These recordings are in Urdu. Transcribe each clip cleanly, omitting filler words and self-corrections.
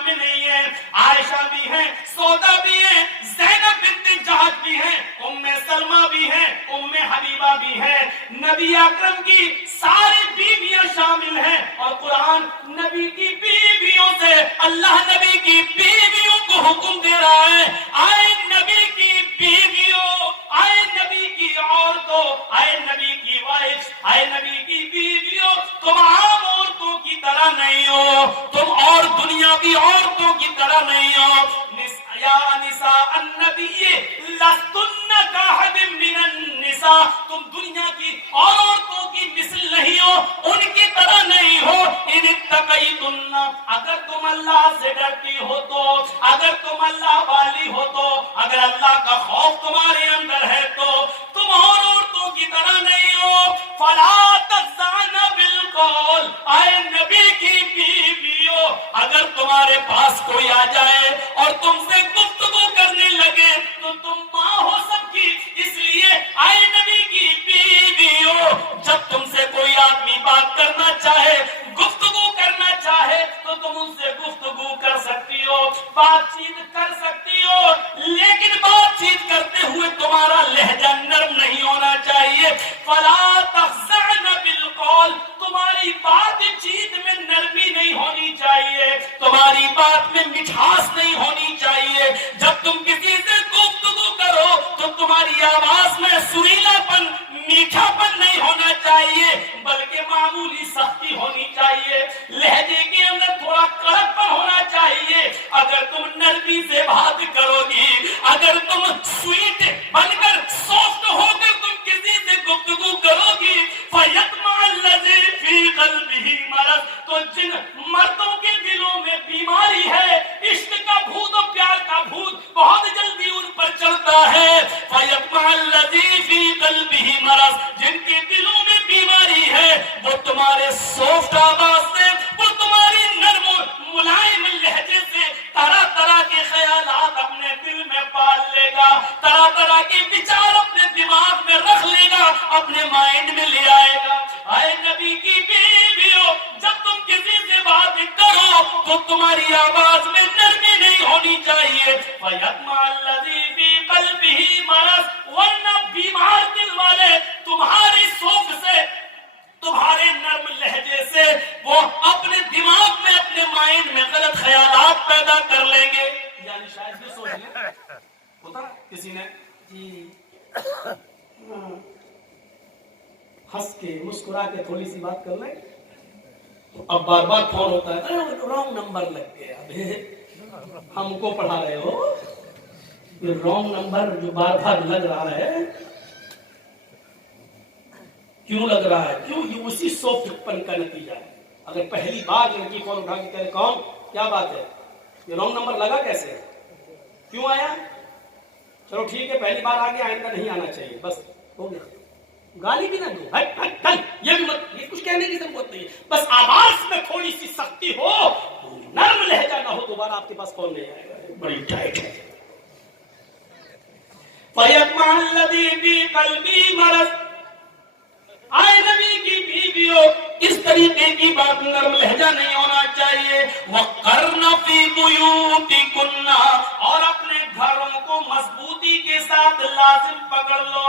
دنیا میں نہیں ہے. عائشہ بھی ہیں, سودا بھی ہیں, زینب بنت جہش بھی ہیں, ام سلمہ بھی ہیں, ام حبیبہ بھی ہیں. نبی اکرم کی ساری بیویاں شامل ہیں. اور قرآن نبی کی بیویوں سے, اللہ نبی کی بیویوں کو حکم دے رہا ہے, آئے نبی کی بیویوں, آئے نبی کی عورتوں, آئے نبی کی وائف, آئے نبی کی بیویوں, تم عام عورتوں کی طرح نہیں ہو, تم اور دنیاوی عورتوں کی طرح نہیں ہو. یا نساء النبی لستن کاحد من النساء, تم دنیا کی اور عورتوں کی مثل نہیں ہو, ان کی طرح نہیں ہو. ان اتقیتن, اگر تم اللہ سے ڈرتی ہو تو, اگر تم اللہ والی ہو تو, اگر اللہ کا خوف تمہارے اندر ہے تو تم اور عورتوں کی طرح نہیں ہو. فلا تخضعن بالقول, اے نبی کی بیویوں, اگر تمہارے پاس کوئی آ جائے اور تم سے گفتگو کرنے لگے تو تم ماں ہو سب کی, اس لیے اے نبی کی بیویوں, جب تم سے کوئی آدمی بات کرنا چاہے, گفتگو کرنا چاہے تو تم ان سے گفتگو کر سکتی ہو, بات چیت کر سکتی ہو, لیکن بات چیت کرتے ہوئے تمہارا لہجہ نرم نہیں ہونا چاہیے. فلا تخضعن بالقول, تمہاری بات چیت میں نرمی نہیں ہونی چاہیے, تمہاری بات میں مٹھاس نہیں ہونی چاہیے. جب تم کسی سے گفتگو کرو تو تمہاری آواز میں سریلا پن, میٹھا پن نہیں ہونا چاہیے, بلکہ معمولی سختی ہونی چاہیے, لہجے کے اندر تھوڑا کڑک پن ہونا چاہیے. اگر تم نرمی سے بات کرو گی, اگر تم سویٹ بن کر, سافٹ ہو کر تم کسی سے گفتگو کرو گی, فَيَطْمَعَ الَّذِي فِي قَلْبِهِ مَرَضٌ, تو جن مردوں کے دلوں میں بیماری ہے, عشق کا بھوت اور پیار کا بھوت بہت جلدی ان پر چلتا ہے. فَيَطْمَعَ الَّذِي فِي قَلْبِهِ مَرَضٌ, جن کے دلوں میں بیماری ہے, وہ تمہارے سافٹ آواز سے, وہ تمہاری نرم ملائم لہجے سے طرح طرح کے خیالات اپنے دل میں پال لے گا, طرح طرح کے وچار اپنے دماغ میں رکھ لے گا, اپنے مائنڈ میں لے آئے گا. اے نبی کی بیویوں, جب تم کسی سے بات کرو تو تمہاری آواز میں نرمی نہیں ہونی چاہیے. فَيَطْمَعَ الَّذِي فِي قَلْبِهِ مَرَضٌ, ورنہ بیمار دل والے تمہاری سوف سے, تمہارے نرم لہجے سے وہ اپنے دماغ میں, اپنے مائنڈ میں غلط خیالات پیدا کر لیں گے. یعنی شاید یہ سوچ لیں, ہوتا کسی نے جی ہنس کے مسکرا کے تھوڑی سی بات کر لیں, اب بار بار فون ہوتا ہے, رانگ نمبر لگ گیا, ہم کو پڑھا رہے ہو, یہ رانگ نمبر جو بار بار لگ رہا ہے, کیوں لگ رہا ہے؟ کیوں؟ یہ اسی سافٹ پن کا نتیجہ ہے. اگر پہلی بار لڑکی فون اٹھا کے کہے کون, کیا بات ہے, یہ رانگ نمبر لگا کیسے, کیوں آیا, چلو ٹھیک ہے پہلی بار آ گیا, آئندہ نہیں آنا چاہیے, بس ہو گیا. گالی بھی نہ دو, یہ بھی مت, یہ کچھ کہنے کی ضرورت نہیں ہے, بس آواز میں تھوڑی سی سختی ہو, نرم لہجہ نہ ہو, دوبارہ آپ کے پاس فون نہیں آئے گا. بڑی ٹائٹ ہے. فَيَطْمَعَ الَّذِي فِي قَلْبِهِ مَرَضٌ, آئے نبی کی بیویوں, اس طریقے کی بات نرم لہجہ نہیں ہونا چاہیے. وَقَرْنَ فِي بُيُوتِكُنَّ, اور اپنے گھروں کو مضبوطی کے ساتھ لازم پکڑ لو,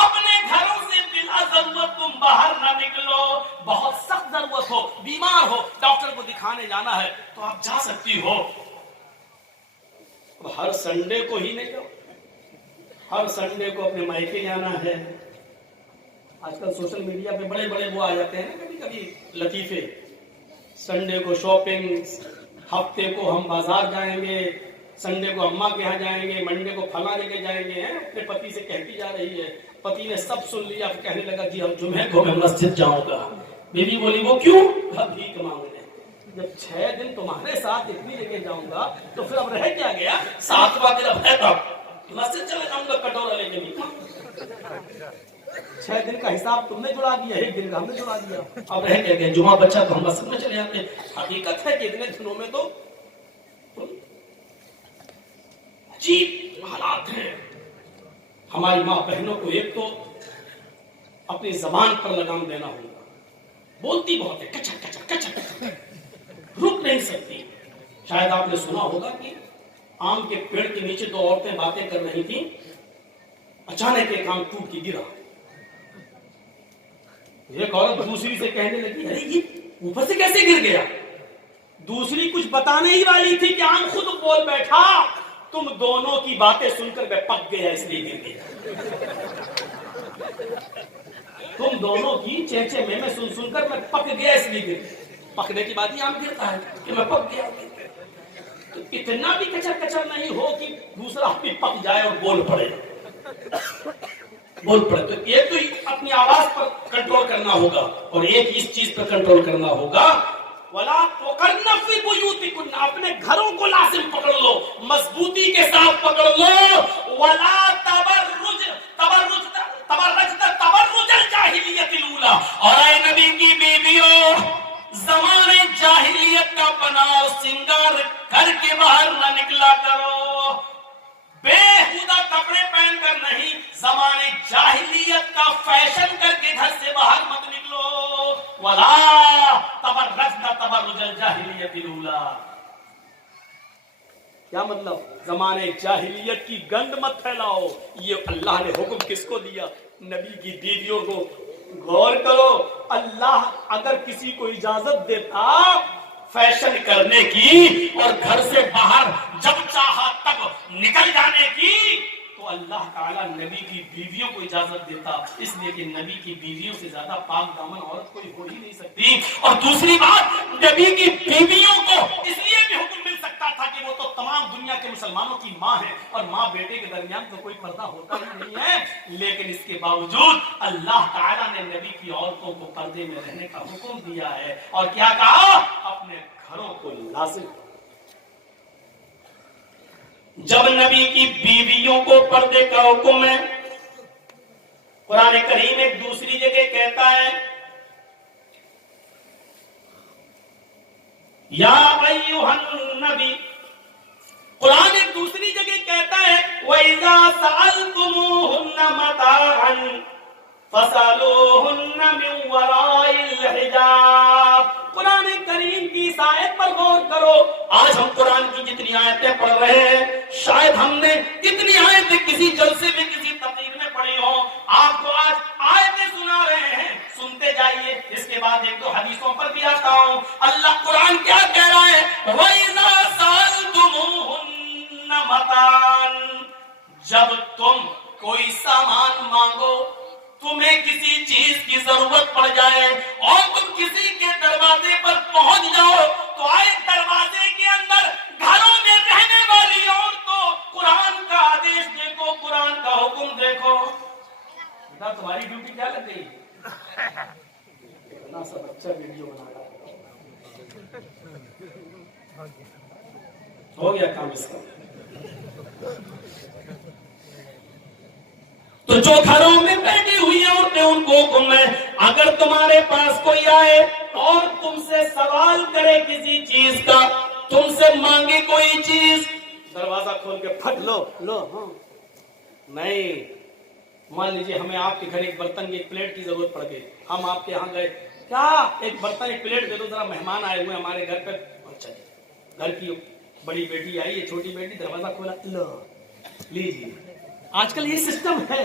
اپنے گھروں سے بلا ضرورت تم باہر نہ نکلو. بہت سخت ضرورت ہو, بیمار ہو, ڈاکٹر کو دکھانے جانا ہے تو آپ جا سکتی ہو. ہر سنڈے کو ہی نہیں جاؤ, ہر سنڈے کو اپنے مائکے جانا ہے. آج کل سوشل میڈیا پہ بڑے بڑے وہ آ جاتے ہیں کبھی کبھی لطیفے, سنڈے کو شاپنگ, ہفتے کو ہم بازار جائیں گے, سنڈے کو اماں کے یہاں جائیں گے, منڈے کو پھلاں لے کے جائیں گے. اپنے پتی سے کہتی جا رہی ہے, پتی نے سب سن لیا, پھر کہنے لگا جی اب جمعے کو میں مسجد جاؤں گا. بیوی بولی وہ کیوں, بھیک مانگنے. جب 6 دن تمہارے ساتھ اتنی جگہ جاؤں گا تو پھر اب رہ کیا گیا, 7واں دن اب ہے تب مسجد چلا جاؤں گا کٹورا لے کے. بھی 6 دن کا حساب تم نے جڑا دیا, 1 دن کا ہم نے جڑا دیا, اب رہ کیا گیا, جمعہ بچہ تو ہم مسجد میں چلے جاتے ہیں. حقیقت ہے کہ اتنے دنوں میں تو عجیب حالات ہیں. ہماری ماں بہنوں کو ایک تو اپنی زبان پر لگام دینا ہوگا, بولتی بہت ہے, کچا کچا کچا کچا, رک نہیں سکتی. شاید آپ نے سنا ہوگا کہ آم کے پیڑ کے نیچے دو عورتیں باتیں کر رہی تھیں، اچانک ایک آم ٹوٹ کے گرا. ایک عورت دوسری سے کہنے لگی ارے یہ اوپر سے کیسے گر گیا؟ دوسری کچھ بتانے ہی والی تھی کہ آم خود بول بیٹھا تم دونوں کی باتیں سن کر میں پک گیا اس لیے گر گیا. تم دونوں کی چہچے میں سن کر میں پک گیا اس لیے گر گیا. پکنے کی بات ہی آم گرتا ہے کہ میں پک گیا. تو اتنا بھی کچر نہیں ہو کہ دوسرا بھی پک جائے اور بول پڑے. تو ایک تو اپنی آواز پر کنٹرول کرنا ہوگا اور ایک اس چیز پر کنٹرول کرنا ہوگا وَلَا تُقَرْنَ فِي بُيُوتِكُنَّ، اپنے گھروں کو لازم پکڑ لو، مضبوطی کے ساتھ پکڑ لو. وَلَا تَبَرَّجْنَ تَبَرُّجَ الْجَاهِلِيَّةِ الْأُولَىٰ، اور اے نبی کی بیویوں زمانے جاہلیت کا بناؤ سنگار گھر کے باہر نہ نکلا کرو. بےہودہ کپڑے پہن کر نہیں، زمانے جاہلیت کا فیشن کر کے گھر سے باہر مت نکلو. وَلَا تَبَرَّجْنَ تَبَرُّجَ الْجَاهِلِيَّةِ الْأُولَىٰ. کیا مطلب؟ زمانے جاہلیت کی گند مت پھیلاؤ. یہ اللہ نے حکم کس کو دیا؟ نبی کی بیویوں کو. غور کرو، اللہ اگر کسی کو اجازت دیتا فیشن کرنے کی اور گھر سے باہر جب چاہا تب نکل جانے کی تو اللہ تعالیٰ نبی کی بیویوں کو اجازت دیتا، اس لیے کہ نبی کی بیویوں سے زیادہ پاک دامن عورت کوئی ہو ہی نہیں سکتی. اور دوسری بات، نبی کی بیویوں کو اس لیے بھی حکم مل سکتا تھا کہ وہ تو تمام دنیا کے مسلمانوں کی ماں ہے اور ماں بیٹے کے درمیان تو کوئی پردہ ہوتا ہی نہیں ہے، لیکن اس کے باوجود اللہ تعالیٰ نے نبی کی عورتوں کو پردے میں رہنے کا حکم دیا ہے. اور کیا کہا؟ اپنے گھروں کو لازم. جب نبی کی بیویوں کو پردے کا حکم ہے، قرآن کریم ایک دوسری جگہ کہتا ہے یا ایھا النبی، قرآن ایک دوسری جگہ کہتا ہے وَإِذَا سَأَلْتُمُوهُنَّ مَتَاعًا فَاسْأَلُوهُنَّ مِنْ وَرَاءِ الْحِجَابِ. قرآن کریم کی اس آیت پر غور کرو. آج ہم قرآن کی جتنی آیتیں پڑھ رہے ہیں شاید ہم نے اتنی آیتیں کسی جلسے میں کسی تقریر میں پڑھی ہوں. آپ کو آج آیتیں سنا رہے ہیں، سنتے جائیے، اس کے بعد ایک دو حدیثوں پر بھی آتا ہوں. اللہ قرآن کیا کہہ رہا ہے؟ وَإِذَا سَأَلْتُمُوهُنَّ مَتَاعًا، جب تم کوئی سامان مانگو، تمہیں کسی چیز کی ضرورت پڑ جائے اور تم کسی کے دروازے پر پہنچ جاؤ تو آئے دروازے کے اندر گھروں میں رہنے والی عورتوں قرآن کا آدیش دیکھو، قرآن کا حکم دیکھو. بیٹا تمہاری ڈیوٹی کیا لگ گئی؟ اتنا سب اچھا ویڈیو بنا رہا ہو گیا کام اس کا. تو جو گھروں میں بیٹھی ہوئی عورتیں ان کو حکم ہے اگر تمہارے پاس کوئی آئے اور تم سے سوال کرے کسی چیز کا، تم سے مانگے کوئی چیز، دروازہ کھول کے پھٹ لو ہاں نہیں. مان لیجیے ہمیں آپ کے گھر ایک برتن کی ایک پلیٹ کی ضرورت پڑ گئی، ہم آپ کے یہاں گئے، کیا ایک برتن ایک پلیٹ دے دو ذرا، مہمان آئے ہوئے ہمارے گھر پہ. اچھا گھر کی بڑی بیٹی آئی ہے، چھوٹی بیٹی، دروازہ کھولا لو لیجیے. آج کل یہ سسٹم ہے.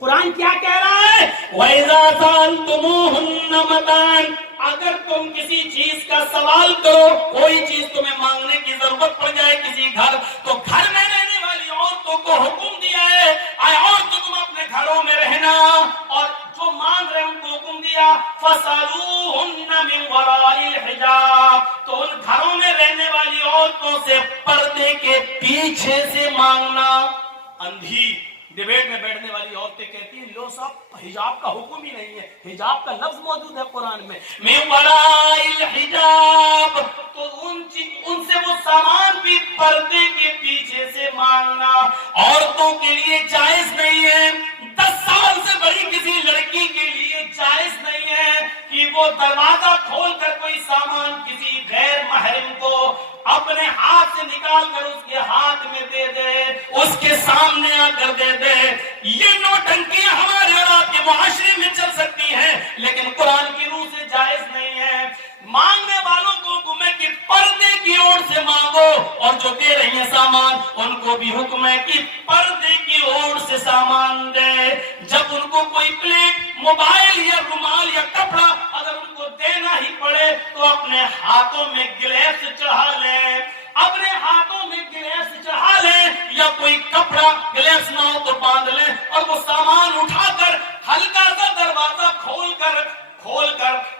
قرآن کیا کہہ رہا ہے؟ وَإِذَا سَأَلْتُمُوهُنَّ مَتَاعًا، اگر تم کسی چیز کا سوال کرو، کوئی چیز تمہیں مانگنے کی ضرورت پڑ جائے کسی گھر، تو گھر میں رہنے والی عورتوں کو حکم دیا ہے اے عورتوں تم اپنے گھروں میں رہنا، اور جو مانگ رہے ان کو حکم دیا فَاسْأَلُوهُنَّ مِنْ وَرَاءِ الْحِجَابِ، تو ان گھروں میں رہنے والی عورتوں سے پردے کے پیچھے سے مانگنا. اندھی ڈیبیٹ میں بیٹھنے والی عورتیں کہتی ہیں لو صاحب حجاب کا حکم ہی نہیں ہے، حجاب کا لفظ موجود ہے قرآن میں، من وراء الحجاب، تو ان سے وہ سامان بھی پردے کے پیچھے سے مانگنا عورتوں کے لیے جائز نہیں ہے. 10 سال سے بڑی کسی لڑکی کے لیے جائز نہیں ہے کہ وہ دروازہ کھول کر کوئی سامان کسی غیر محرم کو اپنے ہاتھ سے نکال کر اس کے ہاتھ میں دے دے، اس کے سامنے آ کر دے دے. یہ نوٹنکیاں ہمارے اور آپ کے معاشرے میں چل سکتی ہیں لیکن قرآن کی روح سے جائز نہیں ہے. مانگنے والوں کو حکم ہے کہ پردے کی اور سے مانگو، اور جو دے رہی ہیں سامان ان کو بھی حکم ہے کہ پردے کی اوڑ سے سامان دے. جب ان کو کوئی پلیٹ موبائل یا رومال یا کپڑا اگر ان کو دینا ہی پڑے تو اپنے ہاتھوں میں گلیوز چڑھا لیں, اپنے ہاتھوں میں گلیوز چڑھا لیں, یا کوئی کپڑا گلیوز نہ ہو تو باندھ لیں, اور وہ سامان اٹھا کر ہلکا سا دروازہ کھول کر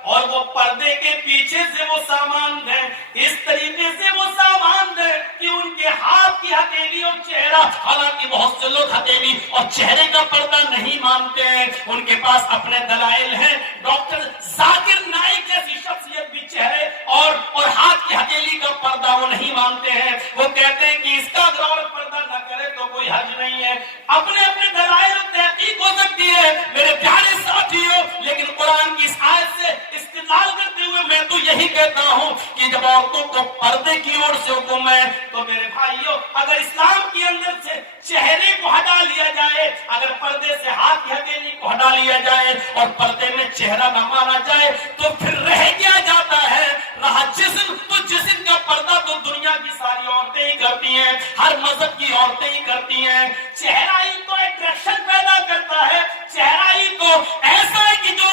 اور وہ پردے کے پیچھے سے وہ سامان دیں. اس طریقے سے وہ سامان دیں کہ ان کے ہاتھ کی ہتھیلی اور چہرہ, حالانکہ بہت سے لوگ ہتھیلی اور چہرے کا پردہ نہیں مانتے ہیں, ان کے پاس اپنے دلائل ہیں. ڈاکٹر ذاکر نائک جیسی شخصیت بھی چہرے اور ہاتھ کی ہتھیلی کا پردہ وہ نہیں مانتے ہیں. وہ کہتے ہیں کہ اس کا اگر عورت پردہ نہ کرے تو کوئی حرج نہیں ہے. اپنے اپنے دلائل اور تحقیق ہو سکتی ہے میرے پیارے ساتھیوں, لیکن قرآن کی اس آیت سے استدلال کرتے ہوئے میں تو یہی کہتا ہوں کہ جب عورتوں کو پردے کی اوڑ سے حکم ہے تو میرے بھائیوں اگر اسلام کے اندر سے چہرے کو ہٹا لیا جائے, اگر پردے سے ہاتھ کی ہتھیلی کو ہٹا لیا جائے اور پردے میں چہرہ نہ مانا جائے تو پھر رہ کیا جاتا ہے؟ رہا جسم. تو جسم کا پردہ تو دنیا کی ساری عورتیں ہی کرتی ہیں, ہر مذہب کی عورتیں ہی کرتی ہیں. چہرہ ہی تو اٹریکشن پیدا کرتا ہے, چہرہ ہی تو ایسا ہے کہ جو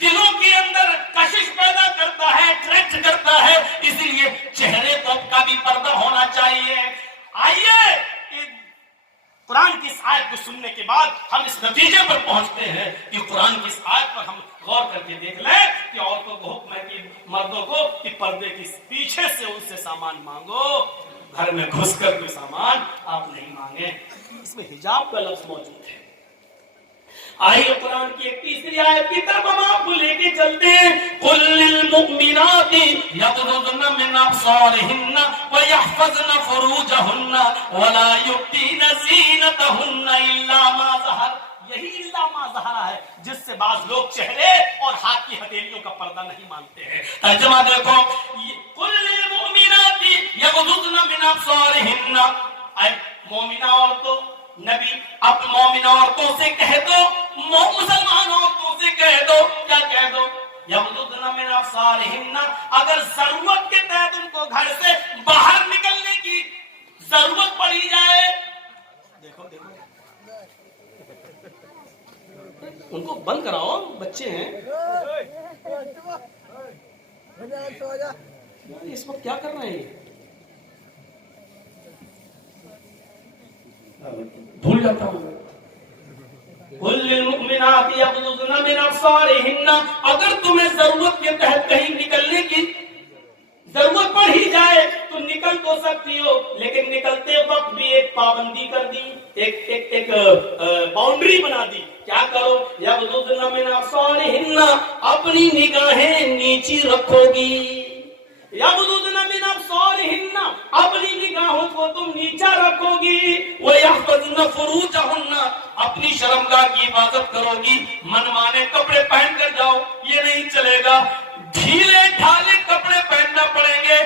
دلوں کے اندر کشش پیدا کرتا ہے, اٹریکٹ کرتا ہے. اسی لیے چہرے کا بھی پردہ ہونا چاہیے. آئیے قرآن کی اس آیت کو سننے کے بعد ہم اس نتیجے پر پہنچتے ہیں کہ قرآن کی اس آیت پر ہم غور کر کے دیکھ لیں کہ عورتوں کو حکم ہے کہ مردوں کو کہ پردے کے پیچھے سے ان سے سامان مانگو, گھر میں گھس کر کوئی سامان آپ نہیں مانگے. اس میں حجاب کا لفظ موجود ہے. آئیے قرآن کی ایک تیسری آیت کی طرف ہم آپ کو لے کے چلتے ہیں. قل للمؤمنات یغضضن من ابصارهن ويحفظن فروجهن ولا يبدين زينتهن الا ما ظهر. یہی الا ما ظہر ہے جس سے بعض لوگ چہرے اور ہاتھ کی ہتھیلیوں کا پردہ نہیں مانتے ہیں. ترجمہ دیکھو, قل للمؤمنات یغضضن من ابصارهن, اے مومنہ عورتوں, نبی اب مومنہ عورتوں سے کہہ دو, مسلمان عورتوں سے کہہ دو, کیا کہہ دو؟ یغضضن من ابصارهن, اگر ضرورت کے تحت ان کو گھر سے باہر نکلنے کی ضرورت پڑی جائے, دیکھو ان کو بند کراؤ, بچے ہیں, اس وقت کیا کر رہے ہیں, بھول جاتا ہوں. قل للمؤمنات یغضضن من ابصارهن, اگر تمہیں ضرورت کے تحت کہیں نکلنے کی ضرورت پڑ ہی جائے تو نکل تو سکتی ہو, لیکن نکلتے وقت بھی ایک پابندی کر دی, ایک باؤنڈری بنا دی. کیا کرو؟ یغضضن من ابصارهن, اپنی نگاہیں نیچی رکھو گی. یغضضن من ابصارهن, اپنی نگاہوں کو تم نیچا رکھو گی. ویحفظن فروجهن, اپنی شرمگاہ کی حفاظت کرو گی. منمانے کپڑے پہن کر جاؤ یہ نہیں چلے گا, ڈھیلے ڈھالے کپڑے پہننا پڑیں گے,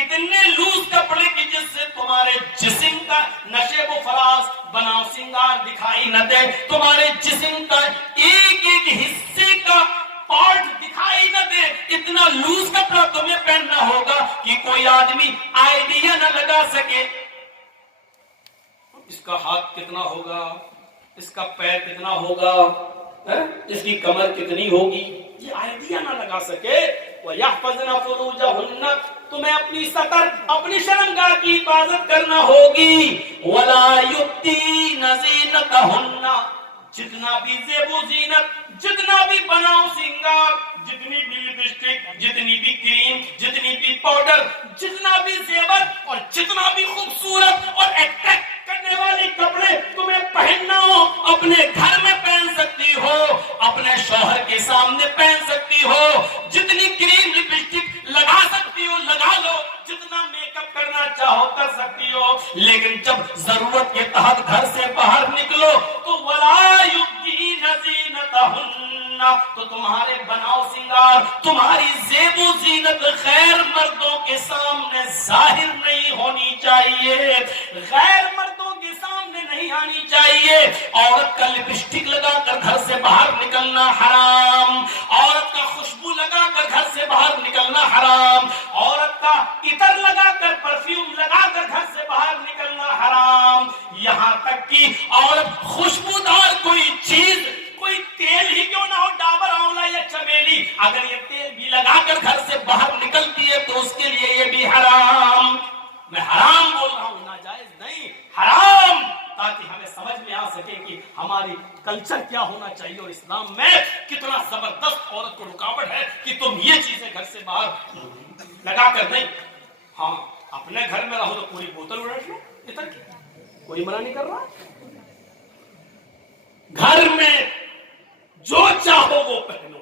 اتنے لوز کپڑے کی جس سے تمہارے جسم کا نشیب و فراز بناؤ سنگار دکھائی نہ دے, تمہارے جسم کا ایک ایک حصے کا پارٹ دکھائی نہ دے. اتنا لوز کپڑا تمہیں پہننا ہوگا کہ کوئی آدمی آئیڈیا نہ لگا سکے اس کا ہاتھ کتنا ہوگا, اس کا پیر کتنا ہوگا, اس کی کمر کتنی ہوگی, یہ آئیڈیا نہ لگا سکے. وَيَحْفَظْنَ فُرُوجَهُنَّ, تمہیں اپنی سطر اپنی شرمگاہ کی حفاظت کرنا ہوگی. وَلَا يُبْدِينَ زِينَتَهُنَّ, جتنا بھی زیب و زینت, جتنا بھی بناؤ سنگار, جتنی بھی لپسٹک, جتنی بھی کریم, جتنی بھی پاؤڈر, جتنا بھی زیور اور جتنا بھی خوبصورت اور اٹریکٹ کرنے والے کپڑے تمہیں پہننا ہو, اپنے گھر میں پہن سکتی ہو, اپنے شوہر کے سامنے پہن سکتی ہو, جتنی کریم لپسٹک لگا سکتی ہو لگا لو, جتنا میک اپ کرنا چاہو کر سکتی ہو, لیکن جب ضرورت کے تحت گھر سے باہر نکلو تو وَلَا يُبْدِينَ زِينَتَهُنَّ, تو تمہارے بناؤ سنگار, تمہاری زیب و زینت غیر مردوں کے سامنے ظاہر نہیں ہونی چاہیے, غیر مردوں کے سامنے نہیں آنی چاہیے. عورت کا لپسٹک لگا کر گھر سے باہر نکلنا حرام, عورت کا خوشبو لگا کر گھر سے باہر نکلنا حرام, عورت کا عطر لگا کر پرفیوم لگا اسلام میں کتنا زبردست عورت کو رکاوٹ ہے کہ تم یہ چیزیں گھر سے باہر لگا کر نہیں. ہاں اپنے گھر میں رہو تو پوری بوتل الٹ لو, اتنا کوئی منع نہیں کر رہا. گھر میں جو چاہو وہ پہنو,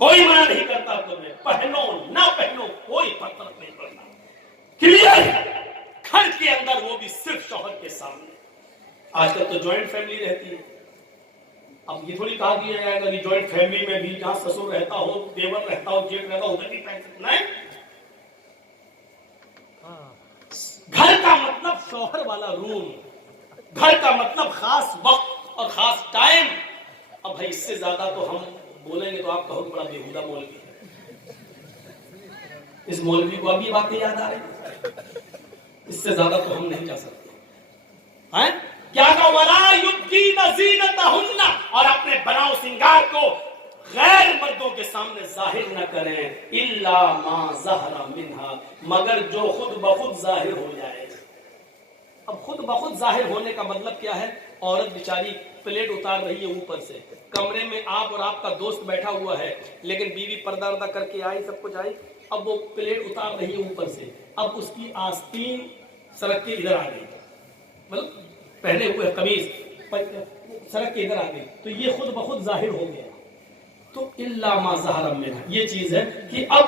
کوئی منع نہیں کرتا تمہیں, پہنو نہ پہنو کوئی فرق نہیں پڑتا. کلیئر گھر کے اندر, وہ بھی صرف شوہر کے سامنے. آج کل تو جوائنٹ فیملی رہتی ہے. اب یہ تھوڑی کہا دیا جائے گا کہ جوائنٹ فیملی میں بھی جہاں سسر رہتا ہو, دیور رہتا ہو, جیٹ رہتا ہو, ادھر بھی پہن سکنا ہے. گھر کا مطلب شوہر والا روم, گھر کا مطلب خاص وقت اور خاص ٹائم. اب بھائی اس سے زیادہ تو ہم بولیں گے تو آپ کہو بڑا بےہودہ مولوی ہے. اس مولوی کو اب یہ باتیں یاد آ رہی, اس سے زیادہ تو ہم نہیں جا سکتے. کیا کہ وَلَا يُبْدِينَ زِينَتَهُنَّ, اور اپنے بناؤ سنگار کو غیر مردوں کے سامنے ظاہر نہ کریں. إِلَّا مَا ظَهَرَ مِنْهَا, مگر جو خود بخود ظاہر ہو جائے. اب خود بخود ظاہر ہونے کا مطلب کیا ہے؟ عورت بیچاری پلیٹ اتار رہی ہے اوپر سے, کمرے میں آپ اور آپ کا دوست بیٹھا ہوا ہے, لیکن بیوی پردہ وردہ کر کے آئی, سب کچھ آئی, اب وہ پلیٹ اتار رہی ہے اوپر سے, اب اس کی آستین سڑک کے ادھر آ گئی, مطلب پہنے ہوئے قمیض سڑک کے ادھر آ گئی, تو یہ خود بخود ظاہر ہو گیا. تو الا ما ظہر منها, یہ چیز ہے کہ اب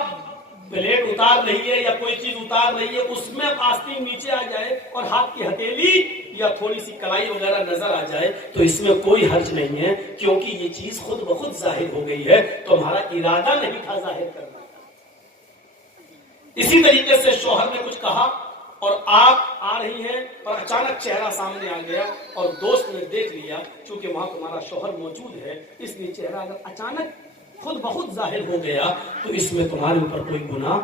پلیٹ اتار رہی ہے یا کوئی چیز اتار رہی ہے, اس میں آستین نیچے آ جائے اور ہاتھ کی ہتھیلی یا تھوڑی سی کلائی وغیرہ نظر آ جائے تو اس میں کوئی حرج نہیں ہے, کیونکہ یہ چیز خود بخود ظاہر ہو گئی ہے, تمہارا ارادہ نہیں تھا ظاہر کرنا. اسی طریقے سے شوہر نے کچھ کہا اور آپ آ رہی ہیں اور اچانک چہرہ سامنے آ گیا اور دوست نے دیکھ لیا, چونکہ وہاں تمہارا شوہر موجود ہے, اس لیے چہرہ اگر اچانک خود بخود ظاہر ہو گیا تو اس میں تمہارے اوپر کوئی گناہ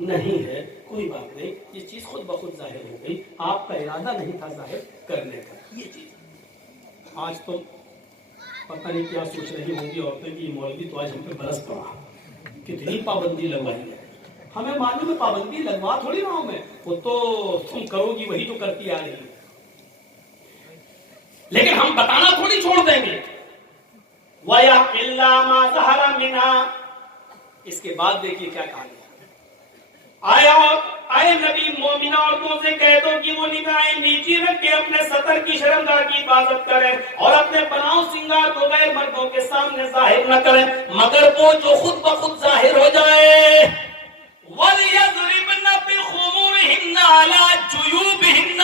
نہیں ہے, کوئی بات نہیں. یہ چیز خود بخود ظاہر ہو گئی, آپ کا ارادہ نہیں تھا ظاہر کرنے کا. یہ چیز آج تو پتہ نہیں کیا سوچ رہی ہوں گی عورتیں کہ مولوی تو آج ہم پہ برس پڑا, کتنی پابندی لگوائی ہے. ہمیں معلوم ہے پابندی لگوا تھوڑی رہا ہوں میں, وہ تو تم کرو گی وہی تو کرتی آ رہی ہے, لیکن ہم بتانا تھوڑی چھوڑ دیں گے. وَيَا إِلَّا مَا ظَهَرَ مِنْهَا, اس کے بعد دیکھیے کیا کہا گیا. آئے نبی مومنہ عورتوں سے کہہ دو کہ وہ نگاہیں نیچی رکھ کے اپنے سطر کی شرمگاہ کی حفاظت کریں اور اپنے بناؤ سنگار کو غیر مردوں کے سامنے ظاہر نہ کریں, مگر وہ جو خود بخود ظاہر ہو جائے. وَلْيَضْرِبْنَ بِخُمُرِهِنَّ عَلَى جُيُوبِهِنَّ,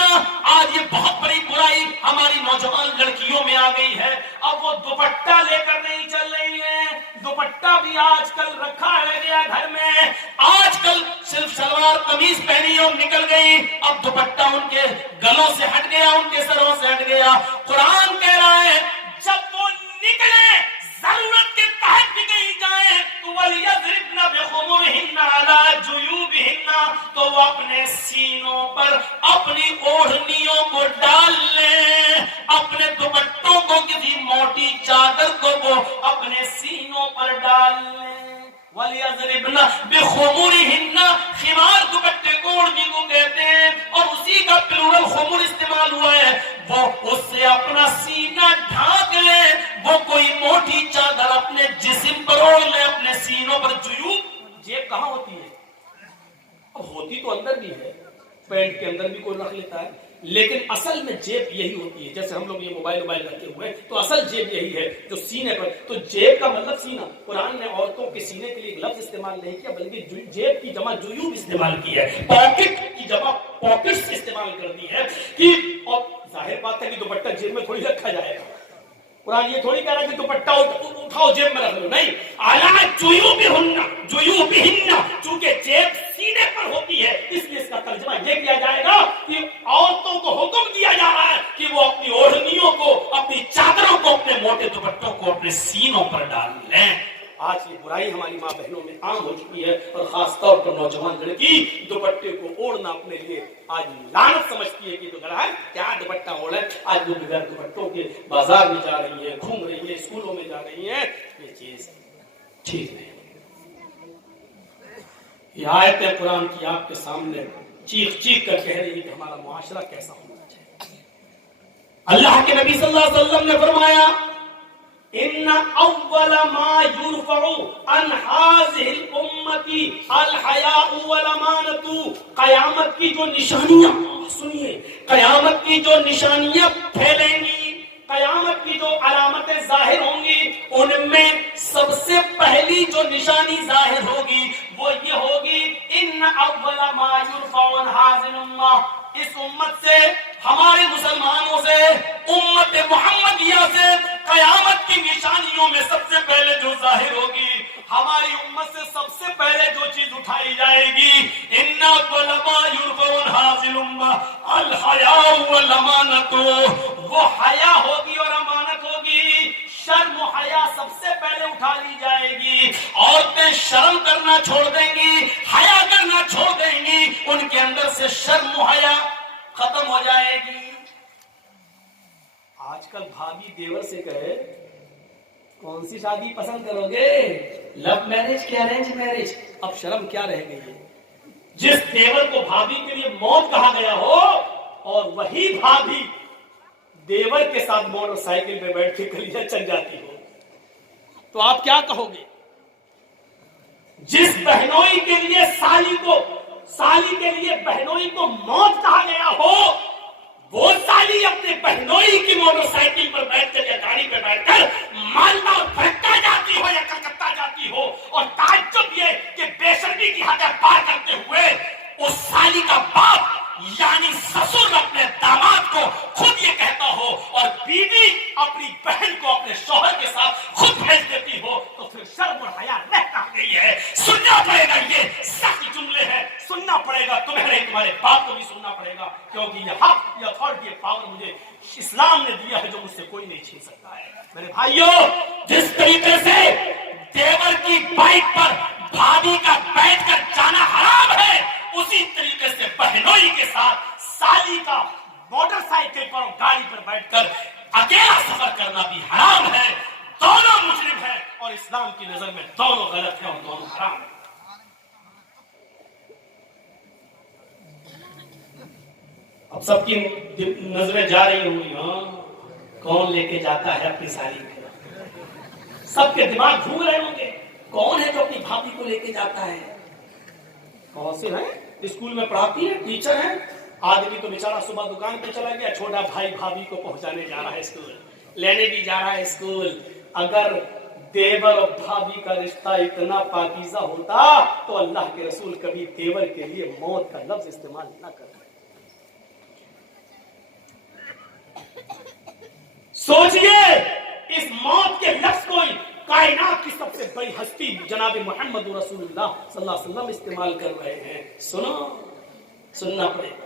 آج یہ بہت بڑی برائی ہماری نوجوان لڑکیوں میں آ گئی ہے. اب وہ دوپٹہ لے کر نہیں چل رہی ہیں, دوپٹہ بھی آج کل رکھا ہے گیا گھر میں. آج کل صرف شلوار قمیض پہنی اور نکل گئی, اب دوپٹہ ان کے گلوں سے ہٹ گیا, ان کے سروں سے ہٹ گیا. قرآن کہہ رہا ہے جب وہ نکلے ضرورت کے تحت بھی کہیں جائیں تو وَلْيَضْرِبْنَ بِخُمُرِهِنَّ عَلَى جُيُوبِهِنَّ, تو وہ اپنے سینوں پر اپنی اوڑھنیوں کو ڈال لیں, اپنے دوپٹوں کو کسی موٹی چادر کو وہ اپنے سینوں پر ڈال لیں. وَلْيَضْرِبْنَ بِخُمُرِهِنَّ, خمار دوپٹے کو اوڑھنی کو کہتے ہیں اور اسی کا پلورل خمر استعمال ہوا ہے. وہ اس سے اپنا سینہ ڈھانک لے, وہ کوئی موٹی چادر اپنے جسم پر اوڑھ لے, اپنے سینوں پر. جیوب جیب کہاں ہوتی ہے؟ اب ہوتی تو اندر بھی ہے, پینٹ کے اندر بھی کوئی رکھ لیتا ہے, لیکن اصل میں جیب یہی ہوتی ہے. جیسے ہم لوگ یہ موبائل رکھے ہوئے تو اصل جیب یہی ہے جو سینے پر. تو جیب کا مطلب سینہ. قرآن نے عورتوں کے سینے کے لیے ایک لفظ استعمال نہیں کیا, بلکہ جیب کی جمع جیوب استعمال کی ہے, پاکٹ کی جمع پاکٹس استعمال کر دی ہے. کہ اور ظاہر بات ہے کہ دوپٹہ جیب میں تھوڑی رکھا جائے گا. قرآن یہ تھوڑی کہہ رہا ہے کہ دوپٹہ اٹھاؤ جیب میں رکھ لو, نہیں. عَلَى جُيُوبِهِنَّ, چونکہ جیب سینے پر ہوتی ہے اس لیے اس کا ترجمہ یہ کیا جائے گا کہ عورتوں کو حکم دیا جا رہا ہے کہ وہ اپنی اوڑھنیوں کو, اپنی چادروں کو, اپنے موٹے دوپٹوں کو اپنے سینوں پر ڈال لیں. آج یہ برائی ہماری ماں بہنوں میں عام ہو چکی ہے, اور خاص طور پر نوجوان لڑکی دوپٹے کو اوڑھنا اپنے لیے آج لعنت سمجھتی ہے کہ تو ہے کیا دوپٹہ اوڑھے. آج وہ بغیر دوپٹوں کے بازار میں جا رہی ہے, گھوم رہی ہے, اسکولوں میں جا رہی ہیں. یہ چیز ٹھیک نہیں. یہ آیتیں قرآن کی آپ کے سامنے چیخ چیخ کر کہہ رہی ہے کہ ہمارا معاشرہ کیسا ہونا چاہیے. اللہ کے نبی صلی اللہ علیہ وسلم نے فرمایا ان اول ما يرفع عن هذه الامه الحیاء والامانۃ، قیامت کی جو نشانیاں، سنیے، قیامت کی جو نشانیاں پھیلیں گی، قیامت کی جو علامتیں ظاہر ہوں گی، ان میں سب سے پہلی جو نشانی ظاہر ہوگی وہ یہ ہوگی، ان اول ما يرفع عن هذه الامه، اس امت سے، ہمارے مسلمانوں سے، امت محمدیہ سے قیامت کی نشانیوں میں سب سے پہلے جو ظاہر ہوگی، ہماری امت سے سب سے پہلے جو چیز اٹھائی جائے گی، ان اول ما يرفع عن هذه الامه الحیاء والامانۃ، وہ حیا ہوگی اور امانت ہوگی۔ شرم و حیا سب سے پہلے اٹھا لی جائے گی، عورتیں شرم کرنا چھوڑ دیں گی، حیا کرنا چھوڑ دیں گی، ان کے اندر سے شرم و حیا ختم ہو جائے گی۔ آج کل بھابھی دیور سے کہے کون سی شادی پسند کرو گے، لو میرج کہ ارینج میرج، اب شرم کیا رہ گئی ہے؟ جس دیور کو بھابھی کے لیے موت کہا گیا ہو، اور وہی بھابھی دیور کے ساتھ موٹر سائیکل پہ بیٹھ کے کلیاں چل جاتی ہو، تو آپ کیا کہو گے؟ جس بہنوئی کے لیے سالی کے لیے بہنوئی کو موت کہا گیا ہو، وہ سالی اپنے بہنوئی کی موٹر سائیکل پر بیٹھ کر یا گاڑی پہ بیٹھ کر مالدہ اور بھٹکا جاتی ہو یا کلکتہ جاتی ہو، اور تعجب یہ کہ بے شرمی کی حدیں پار کرتے ہوئے اس سالی کا باپ یعنی سسر اپنے داماد کو خود یہ کہتا ہو، اور بیوی اپنی بہن کو اپنے شوہر کے ساتھ خود بھیج دیتی ہو، تو پھر شرم اور حیا رہ کہاں گئی ہے؟ سننا پڑے گا، یہ سخت جملے ہیں، سننا پڑے گا، تمہیں نہیں تمہارے باپ کو بھی سننا پڑے گا، کیونکہ یہ حق، یہ اتھارٹی، یہ پاور مجھے اسلام نے دیا ہے جو مجھ سے کوئی نہیں چھین سکتا ہے۔ میرے بھائیوں، جس طریقے سے دیور کی بائک پر بھابھی کا بیٹھ کر جانا حرام ہے، اسی طریقے سے بہنوئی کے ساتھ سالی کا موٹر سائیکل پر اور گاڑی پر بیٹھ کر اکیلا سفر کرنا بھی حرام ہے۔ دونوں مجرم ہیں، اور اسلام کی نظر میں دونوں غلط ہیں اور دونوں حرام ہیں۔ اب سب کی نظریں جا رہی ہوں گی، ہاں کون لے کے جاتا ہے اپنی سالی کو؟ سب کے دماغ گھوم رہے ہوں گے، کون ہے جو اپنی بھابھی کو لے کے جاتا ہے؟ کون سے ہیں؟ اسکول میں پڑھاتی ہے، ٹیچر ہیں، آدمی تو بیچارہ صبح دکان پہ چلا گیا، چھوٹا بھائی بھابھی کو پہنچانے جا رہا ہے اسکول، لینے بھی جا رہا ہے اسکول۔ اگر دیور اور بھابھی کا رشتہ اتنا پاکیزہ ہوتا تو اللہ کے رسول کبھی دیور کے لیے موت کا لفظ استعمال نہ کرتے۔ سوچئے، اس موت کے لفظ کو کائنات کی سب سے بڑی ہستی جناب محمد رسول اللہ صلی اللہ علیہ وسلم استعمال کر رہے ہیں۔ سننا پڑے گا۔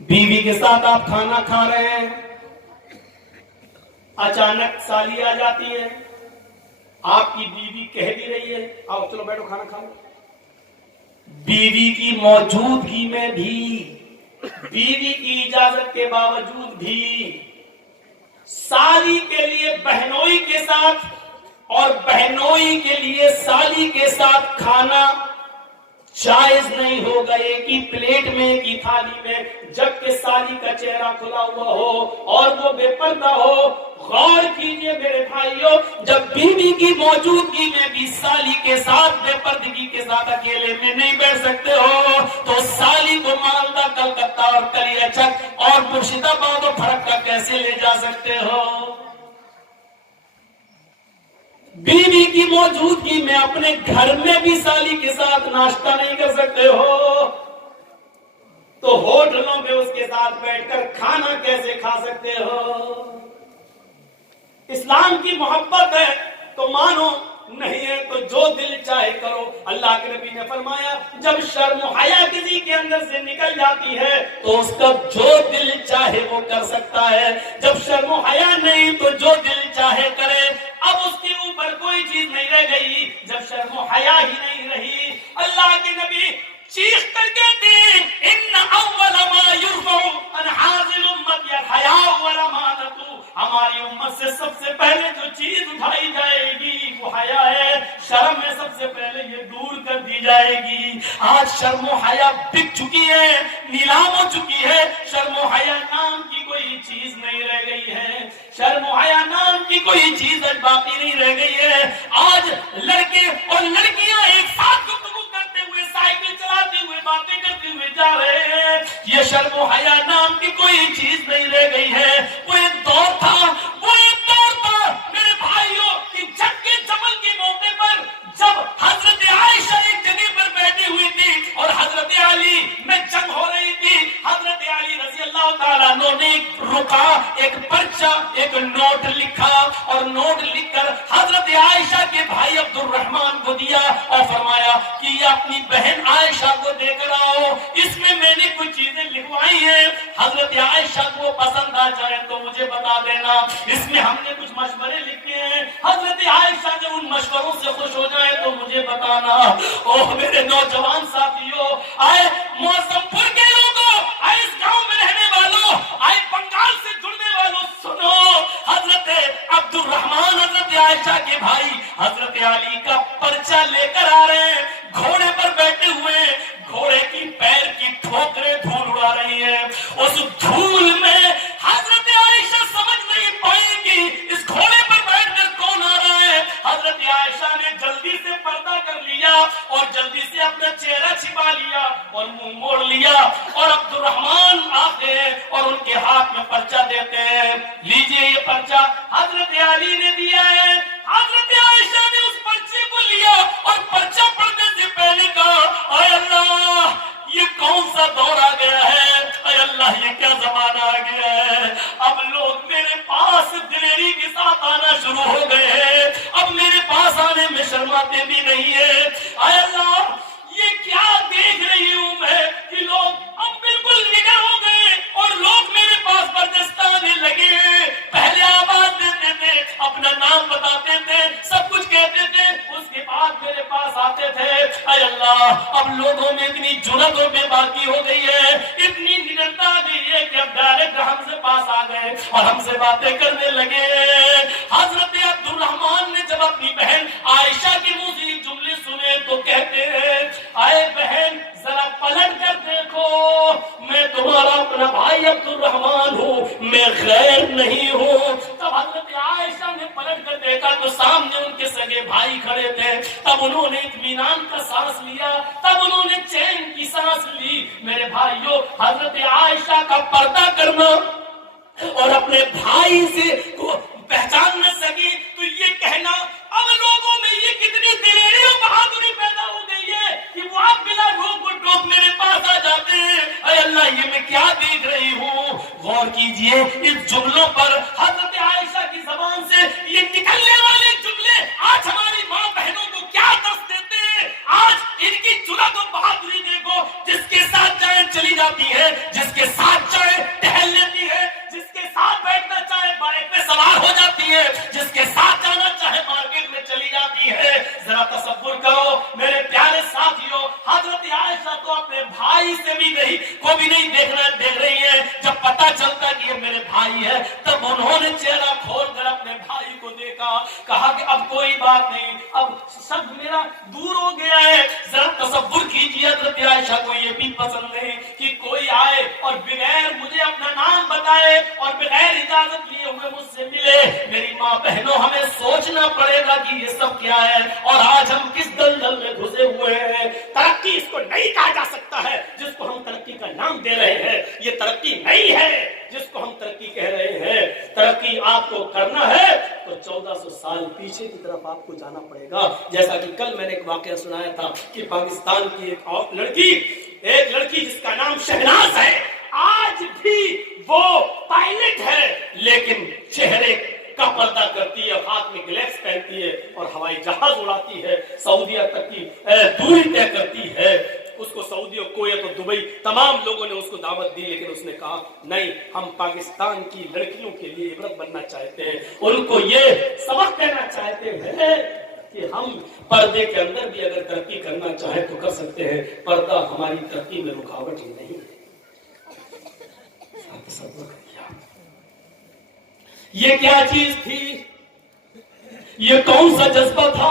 بیوی کے ساتھ آپ کھانا کھا رہے ہیں، اچانک سالی آ جاتی ہے، آپ کی بیوی کہہ بھی رہی ہے آؤ چلو بیٹھو کھانا کھاؤ، بیوی کی موجودگی میں بھی، بیوی کی اجازت کے باوجود بھی سالی کے لیے بہنوئی کے ساتھ اور بہنوئی کے لیے سالی کے ساتھ کھانا جائز نہیں ہوگا، ایک ہی پلیٹ میں، ایک ہی تھالی میں، جبکہ سالی کا چہرہ کھلا ہوا ہو اور وہ بے پردہ ہو۔ غور کیجئے میرے بھائیوں، جب بیوی کی موجودگی میں بھی سالی کے ساتھ بے پردگی کے ساتھ اکیلے میں نہیں بیٹھ سکتے ہو، تو سالی کو مالدہ، کلکتہ اور کلیہ چک اور مرشد آباد و پھرکا کیسے لے جا سکتے ہو؟ بیوی کی موجودگی میں اپنے گھر میں بھی سالی کے ساتھ ناشتہ نہیں کر سکتے ہو، تو ہوٹلوں میں اس کے ساتھ بیٹھ کر کھانا کیسے کھا سکتے ہو؟ اسلام کی محبت ہے تو مانو، نہیں ہے تو جو دل چاہے کرو۔ اللہ کے نبی نے فرمایا جب شرم و حیا کسی کے اندر سے نکل جاتی ہے تو اس کا جو دل چاہے وہ کر سکتا ہے، جب شرم و حیا نہیں تو جو دل چاہے کرے۔ اب اس کے اوپر کوئی چیز نہیں رہ گئی جب شرم و حیا ہی نہیں رہی۔ اللہ کے نبی چیخ کر کہتے ہیں ان اول ما یرفع عن هذه الامه الحیاء والامانۃ، ہماری امت سے سب سے پہلے جو چیز اٹھائی جائے گی وہ حیا ہے، شرم ہے، سب سے پہلے یہ دور کر دی جائے گی۔ آج شرم و حیا بک چکی ہے، نیلام ہو چکی ہے، شرم و حیا نام کی کوئی چیز نہیں رہ گئی شرم و حیا نام کی کوئی چیز آج باقی نہیں رہ گئی ہے. آج لڑکے اور لڑکیاں ایک ساتھ گفتگو کرتے ہوئے، سائیکل چلاتے ہوئے، باتیں کرتے ہوئے جا رہے ہیں. یہ شرم و حیا نام کی کوئی چیز نہیں رہ گئی ہے. وہ ایک دور تھا، وہ ایک دور تھا میرے بھائیوں کہ جنگ کے جمل کے موقع پر جب حضرت عائشہ ایک جگہ پر بیٹھی ہوئی تھی اور حضرت علی میں جنگ ہو رہی تھی، حضرت علی رضی اللہ تعالیٰ عنہ نے رکا، ایک پرچہ، ایک نوٹ لکھا اور نوٹ لکھ کر حضرت عائشہ کے بھائی عبد الرحمن کو دیا اور فرمایا کہ یہ اپنی بہن عائشہ کو دے کر آؤ، اس میں میں نے کچھ چیزیں لکھوائی ہیں، حضرت عائشہ کو پسند آ جائے تو مجھے بتا دینا، اس میں ہم نے کچھ مشورے لکھے ہیں، حضرت عائشہ جب ان مشوروں سے خوش ہو جائے تو مجھے بتانا. اوہ میرے نوجوان ساتھیوں، آئے موسم پور کے لوگوں، آئے اس گاؤں میں رہنے والوں، آئے بنگال سے جڑنے والوں، سنو، حضرت عبد الرحمن حضرت عائشہ کے بھائی حضرت علی کا پرچہ لے کر آ رہے ہیں، گھوڑے پر بیٹھے ہوئے، گھوڑے کی پیر کی ٹھوکریں دھول اڑا رہی ہیں. اس دھول میں حضرت عائشہ سمجھ نہیں پائیں گی اس گھوڑے پر بیٹھ کر کون آ رہا ہے. حضرت عائشہ نے جلدی سے پردہ کر لیا اور جلدی سے اپنا چہرہ چھپا لیا اور منہ موڑ لیا، اور عبد الرحمن آتے ہیں اور ان کے ہاتھ میں پرچہ دیتے ہیں. لیجئے یہ پرچہ حضرت علی نے دیا ہے. حضرت عائشہ نے اس پرچے کو لیا اور پرچہ پڑھنے سے پہلے کہا، اے اللہ یہ کون سا دور آ گیا ہے، اے اللہ یہ کیا زمانہ آ گیا ہے. اب لوگ میرے پاس دلیری کے ساتھ آنا شروع ہو گئے ہیں، اب میرے پاس آنے میں شرماتے بھی نہیں ہیں. اے اللہ یہ کیا دیکھ رہی ہوں میں کہ لوگ اب بالکل نگر ہو گئے اور لوگ میرے پاس برجستہ آنے لگے ہیں. پہلے آواز دیتے تھے، اپنا نام بتاتے تھے، سب کچھ کہتے تھے، اس کے بعد میرے پاس آتے تھے. اے اللہ اب لوگوں میں اتنی جرأت اور بے باکی ہو گئی ہے، اتنی نڈرتا آ گئی ہے کہ اب ڈائریکٹ ہم سے پاس آ گئے اور ہم سے باتیں کرنے لگے. حضرت عبد الرحمن نے جب اپنی بہن عائشہ کے منہ سے جملے سنے تو کہتے ہیں، اے بہن ذرا پلٹ کر دیکھو، میں تمہارا اپنا بھائی عبد الرحمن ہوں، میں غیر نہیں ہوں. تب حضرت عائشہ نے پلٹ کر دیکھا تو سامنے ان کے سگے بھائی کھڑے تھے. تب انہوں نے اطمینان کا سانس لیا، تب انہوں نے چین کی سانس لی. میرے بھائیوں، حضرت عائشہ کا پردہ کرنا اور اپنے بھائی سے کو پہچان نہ سکی تو یہ کہنا، اب لوگوں میں یہ کتنی دلیری اور بہادری پیدا ہو گئی ہے کہ وہ آپ بلا روک و ٹوک میرے پاس آ جاتے ہیں. اے اللہ یہ میں کیا دیکھ رہی ہوں. غور کیجئے اس جملوں پر، حضرت عائشہ کی زبان سے یہ نکلنے والے جملے آج ہماری ماں بہنوں کو کیا درس دیتے ہیں. آج ان کی جرأت اور بہادری دیکھو، جس کے ساتھ چاہے چلی جاتی ہے، جس کے ساتھ چاہے ٹہل لیتی ہے، جس کے ساتھ بیٹھنا چاہے بائک پہ سوار ہو جاتی ہے، جس کے ساتھ جانا چاہے مارکیٹ میں چلی جاتی ہے. ذرا تصور کرو میرے پیارے ساتھیوں، حضرت عائشہ تو اپنے بھائی سے بھی نہیں کو بھی نہیں دیکھ رہی ہے. جب پتہ چلتا کہ یہ میرے بھائی ہے تب انہوں نے چہرہ کھول کر اپنے بھائی کو دیکھا، کہا کہ اب کوئی بات نہیں، اب سب میرا دور ہو گیا ہے. ذرا تصور کیجیے حضرت عائشہ کو یہ بھی پسند نہیں کہ کوئی آئے اور بغیر مجھے اپنا نام بتائے اور بغیر اجازت لیے ہوئے مجھ سے ملے. میری ماں بہنوں ہمیں سوچنا پڑے گا کہ یہ سب کیا ہے اور آج ہم کس دلدل میں گھسے ہوئے ہیں. ترقی اس کو نہیں کہا جا سکتا ہے جس کو ہم ترقی کا نام دے رہے ہیں. یہ ترقی نہیں ہے جس کو ہم ترقی کہہ رہے ہیں. ترقی آپ کو کرنا ہے تو 1400 سال پیچھے کی طرف آپ کو جانا پڑے گا. جیسا کہ کل میں نے ایک واقعہ سنایا تھا کہ پاکستان کی ایک لڑکی جس کا نام شہناز ہے، آج بھی وہ پائلٹ ہے لیکن چہرے کا پردہ کرتی ہے، ہاتھ میں گلیکس پہنتی ہے اور ہوائی جہاز اڑاتی ہے، سعودیہ تک کی دوری طے کرتی ہے. اس کو سعودی اور کویت اور دبئی تمام لوگوں نے اس کو دعوت دی، لیکن اس نے کہا نہیں، ہم پاکستان کی لڑکیوں کے لیے عبرت بننا چاہتے ہیں، ان کو یہ سبق دینا چاہتے ہیں کہ ہم پردے کے اندر بھی اگر ترقی کرنا چاہیں تو کر سکتے ہیں. پردہ ہماری ترقی میں رکاوٹ ہی نہیں ہے. یہ کیا چیز تھی؟ یہ کون سا جذبہ تھا؟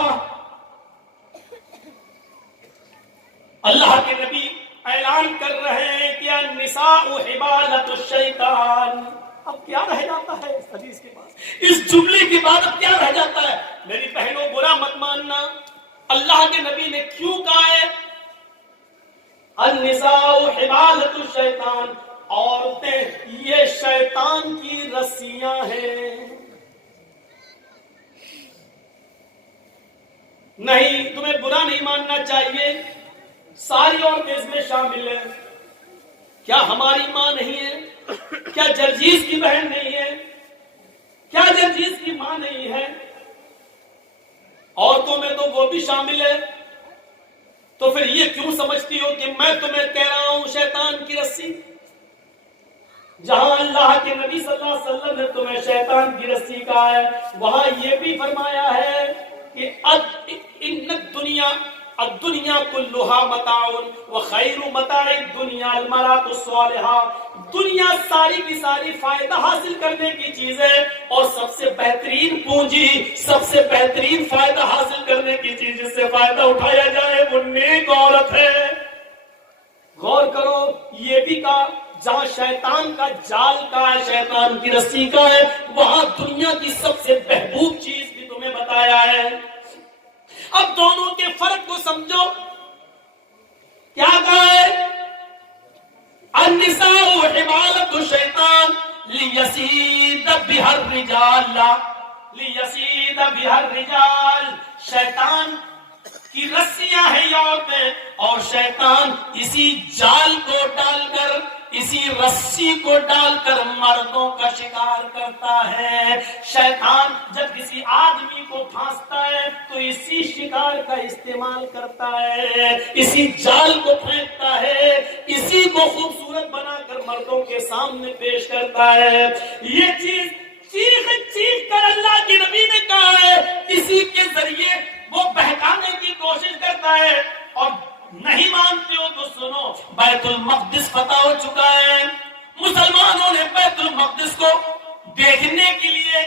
اللہ کے نبی اعلان کر رہے ہیں کہ النساء حبالۃ الشیطان، اب کیا رہ جاتا ہے اس حدیث کے بعد, اس جملے کے بعد اب کیا رہ جاتا ہے؟ میری بہنوں برا مت ماننا, اللہ کے نبی نے کیوں کہا ہے النساء حبالۃ الشیطان, عورتیں یہ شیطان کی رسیاں ہیں. نہیں, تمہیں برا نہیں ماننا چاہیے, ساری عورتیں اس میں شامل ہیں. کیا ہماری ماں نہیں ہے؟ کیا جرجیز کی بہن نہیں ہے؟ کیا جرجیز کی ماں نہیں ہے؟ عورتوں میں تو وہ بھی شامل ہے. تو پھر یہ کیوں سمجھتی ہو کہ میں تمہیں کہہ رہا ہوں شیطان کی رسی؟ جہاں اللہ کے نبی صلی اللہ علیہ وسلم نے تمہیں شیطان کی رسی کہا ہے, وہاں یہ بھی فرمایا ہے کہ ان الدنیا کلھا متاع وخیر متاع الدنیا المرأۃ الصالحہ. دنیا ساری کی ساری فائدہ حاصل کرنے کی چیز ہے, اور سب سے بہترین پونجی, سب سے بہترین فائدہ حاصل کرنے کی چیز جس سے فائدہ اٹھایا جائے وہ نیک عورت ہے. غور کرو, یہ بھی کہا جہاں شیطان کا جال کا ہے, شیطان کی رسی کا ہے, وہاں دنیا کی سب سے بہبود چیز بھی تمہیں بتایا ہے. اب دونوں کے فرق کو سمجھو. کیا کہا ہے؟ النساء حبالۃ الشیطان لیصید بہا الرجال, لیصید بہا الرجال. شیطان کی رسیاں ہیں یہ عورتیں, اور شیطان اسی جال کو ڈال کر, اسی رسی کو ڈال کر مردوں کا شکار کرتا ہے. شیطان جب کسی آدمی کو پھانستا ہے تو اسی شکار کا استعمال کرتا ہے, اسی جال کو پھینکتا ہے, اسی کو خوبصورت بنا کر مردوں کے سامنے پیش کرتا ہے. یہ چیز چیخ کر اللہ کے نبی نے کہا ہے, اسی کے ذریعے وہ بہکانے کی کوشش کرتا ہے. اور نہیں مانتے ہو تو سنو, بیت المقدس فتح ہو چکا ہے. مسلمانوں نے بیت المقدس کو دیکھنے کے لیے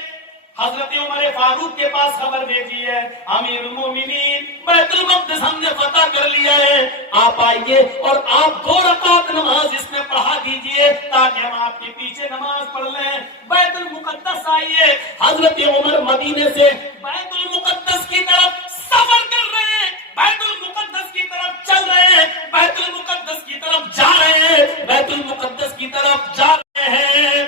حضرت عمر فاروق کے پاس خبر بھیجی ہے, امیر المومنین بیت المقدس ہم نے فتح کر لیا ہے, آپ آئیے اور آپ 2 رکعت نماز اس میں پڑھا دیجئے تاکہ ہم آپ کے پیچھے نماز پڑھ لیں. بیت المقدس آئیے. حضرت عمر مدینے سے بیت المقدس کی طرف سفر کر رہے ہیں, بیت المقدس کی طرف چل رہے ہیں, بیت المقدس کی طرف جا رہے ہیں, بیت المقدس کی طرف جا رہے ہیں.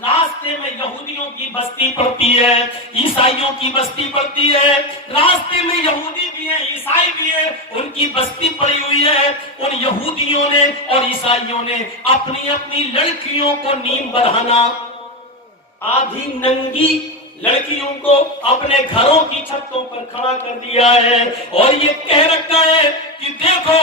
راستے میں یہودیوں کی بستی پڑتی ہے, عیسائیوں کی بستی پڑتی ہے. راستے میں یہودی بھی ہیں, عیسائی بھی ہیں, ان کی بستی پڑی ہوئی ہے. ان یہودیوں نے اور عیسائیوں نے اپنی اپنی لڑکیوں کو نیم برہنہ, آدھی ننگی لڑکیوں کو اپنے گھروں کی چھتوں پر کھڑا کر دیا ہے, اور یہ کہہ رکھا ہے کہ دیکھو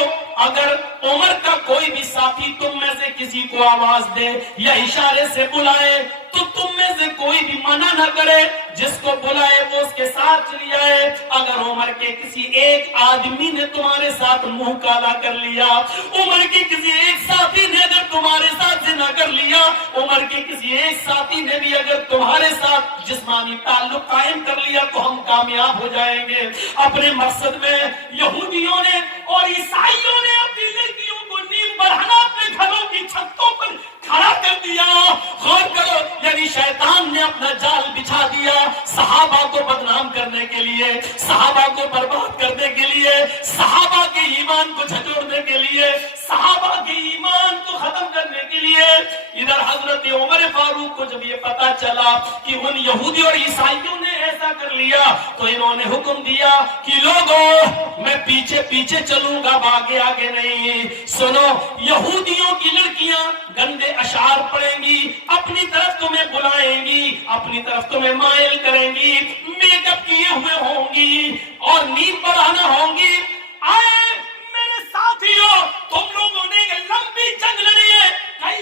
اگر عمر کا کوئی بھی ساتھی تم میں سے کسی کو آواز دے یا اشارے سے بلائے تو تم میں سے کوئی بھی منع نہ کرے, جس کو بلائے وہ اس کے ساتھ چلی جائے. اگر عمر کے کسی ایک آدمی نے تمہارے ساتھ منہ کالا کر لیا, عمر کے کسی ایک ساتھی نے اگر تمہارے ساتھ زنا کر لیا, عمر کے کسی ایک ساتھی نے بھی اگر تمہارے ساتھ جسمانی تعلق قائم کر لیا تو ہم کامیاب ہو جائیں گے. اپنے مقصد میں یہودیوں نے اور عیسائیوں نے اپنی لڑکیوں کو نیم برہنہ اپنے گھروں کی چھتوں پر کھڑا کر دیا. غور کرو, یعنی شیطان نے اپنا جال بچھا دیا صحابہ کو بدنام کرنے کے لیے, صحابہ کو برباد کرنے کے لیے, صحابہ کے ایمان کو جھنجھوڑنے کے لیے, صحابہ کے ایمان کو ختم کرنے کے لیے. ادھر حضرت عمر فاروق کو جب یہ پتا چلا کہ ان یہودی اور عیسائیوں نے ایسا کر لیا تو انہوں نے حکم دیا کہ لوگوں میں پیچھے پیچھے چلوں گا, آگے آگے نہیں. سنو, یہودیوں کی لڑکیاں گندے اشعار پڑھیں گی, اپنی طرف تمہیں بلائیں گی, اپنی طرف تمہیں مائل کریں گی, میک اپ کیے ہوئے ہوں گی اور نیند بڑھانا ہوں گی. آئے میرے ساتھیوں, تم لوگوں نے ایک لمبی جنگ لڑی ہے,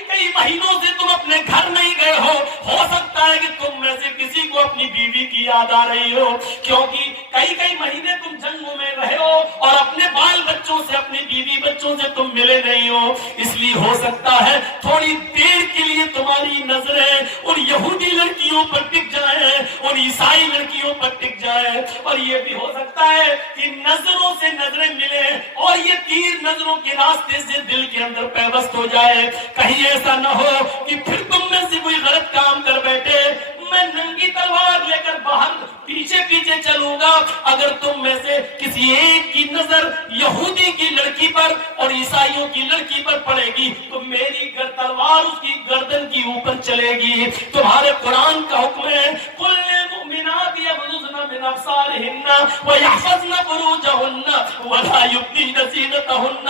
کئی مہینوں سے تم اپنے گھر نہیں گئے ہو سکتا ہے کہ تم میں سے کسی کو اپنی بیوی کی یاد آ رہی ہو, کیونکہ کئی مہینے تم جنگوں میں رہے ہو اور اپنے بال بچوں سے, اپنی بیوی بچوں سے تم ملے نہیں ہو. اس لیے ہو سکتا ہے تھوڑی دیر کے لیے تمہاری نظریں ان یہودی لڑکیوں پر ٹک جائیں, ان عیسائی لڑکیوں پر ٹک جائیں, اور یہ بھی ہو سکتا ہے کہ نظروں سے نظریں ملیں اور یہ تیر نظروں کے راستے سے دل کے اندر پیوست ہو جائے. کہیں ایسا نہ ہو کہ پھر تم میں سے کوئی غلط کام اگر تم میں سے کسی ایک کی نظر یہودی کی لڑکی پر اور عیسائیوں کی لڑکی پر پڑے گی تو میری تلوار اس کی گردن کی اوپر چلے گی. تمہارے قرآن کا حکم ہے قل للمؤمنات یغضضن من ابصارهن ويحفظن فروجهن ولا يبدين زينتهن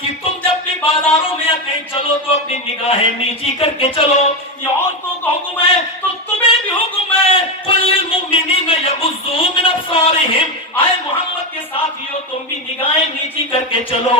کہ تم جب بھی بازاروں میں کہیں چلو تو اپنی نگاہیں نیچی کر کے چلو. یہ عورتوں کا حکم ہے تو تمہیں بھی حکم ہے قل للمؤمنین یغضوا من ابصارهم. آئے محمد کے ساتھیو تم بھی نگاہیں نیچی کر کے چلو.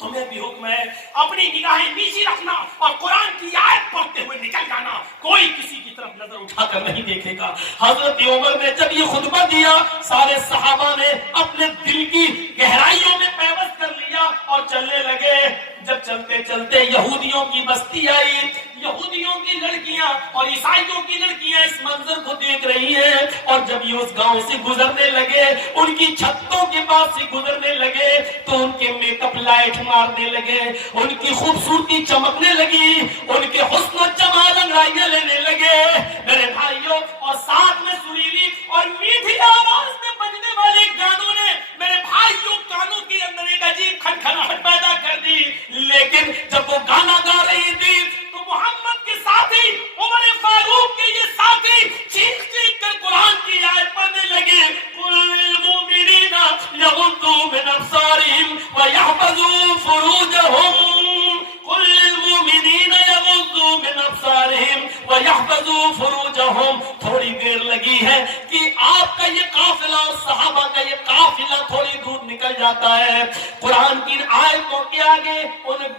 تمہیں بھی حکم ہے اپنی نگاہیں نیچی رکھنا اور قرآن کی آیت پڑھتے ہوئے نکل جانا. کوئی کسی کی طرف نظر اٹھا کر نہیں دیکھے گا. حضرت عمر نے جب یہ خطبہ دیا سارے صحابہ نے اپنے دل کی گہرائیوں میں پیوست کر لیا اور چلنے لگے. جب چلتے چلتے یہودیوں کی بستی آئی. یہودیوں کی لڑکیاں اور عیسائیوں کی لڑکیاں اس منظر کو دیکھ رہی ہیں اور جب یہ اس گاؤں سے گزرنے لگے ان کی چھتوں کے پاس سے گزرنے لگے تو ان کے میک اپ لائٹ مارنے لگے, ان کی خوبصورتی چمکنے لگی, ان کے حسن و جمال انگڑائیاں لینے لگے. میرے بھائیوں اور ساتھ میں سریلی اور میٹھی آواز میں بجنے والے گانوں نے میرے بھائیوں کانوں کے اندر ایک عجیب کھنکھناہٹ پیدا کر دی. لیکن جب وہ گانا گا رہی تھی تو محمد کے ساتھی عمر فاروق کے یہ ساتھی چیخ چیخ کر قرآن کی آیت پڑھنے لگے قل للمؤمنین یغضوا من ابصارهم ويحفظوا فروجهم قل للمؤمنین یغضوا من ابصارهم ويحفظوا فروجهم. تھوڑی دیر لگی ہے کہ آپ کا یہ قافلہ اور صحابہ کا یہ قافلہ تھوڑی دور نکل جاتا ہے. قرآن کی آیتوں کے آگے ان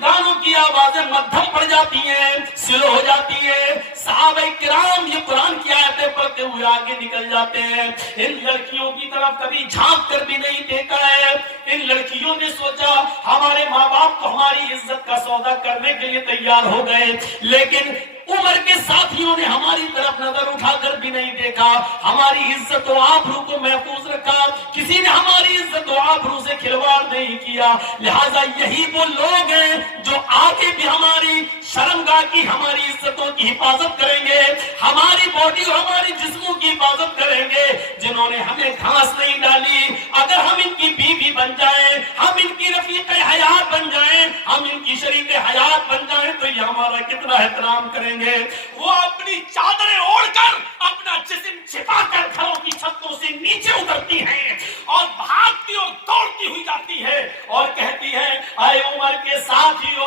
گانوں کی آوازیں مدھم پڑ جاتی ہیں, سلو ہو جاتی ہیں. صحابہ کرام یہ قرآن کی آیتیں پڑھتے ہوئے آگے نکل جاتے ہیں. ان لڑکیوں کی طرف کبھی جھانک کر بھی نہیں دیکھا ہے. ان لڑکیوں نے سوچا ہمارے ماں باپ تو ہماری عزت کا سودا کرنے کے لیے تیار ہو گئے لیکن عمر کے ساتھیوں نے ہماری طرف نظر اٹھا کر بھی نہیں دیکھا, ہماری عزت و آبرو کو محفوظ رکھا, کسی نے ہماری عزت و آبرو سے کھلواڑ نہیں کیا. لہذا یہی وہ لوگ ہیں جو آگے بھی ہماری شرمگاہ کی ہماری عزتوں کی حفاظت کریں گے, ہماری باڈی اور ہماری جسموں کی حفاظت کریں گے. جنہوں نے ہمیں گھاس نہیں ڈالی اگر ہم ان کی بیوی بن جائیں, ہم ان کی رفیق حیات بن جائیں, ہم ان کی شریک حیات بن جائیں تو یہ ہمارا کتنا احترام کریں گے. وہ اپنی چادریں اوڑھ کر اپنا جسم چھپا کر گھروں کی چھتوں سے نیچے اترتی ہیں اور بھاگتی اور دوڑتی ہوئی جاتی ہے اور کہتی ہے اے عمر کے ساتھیو,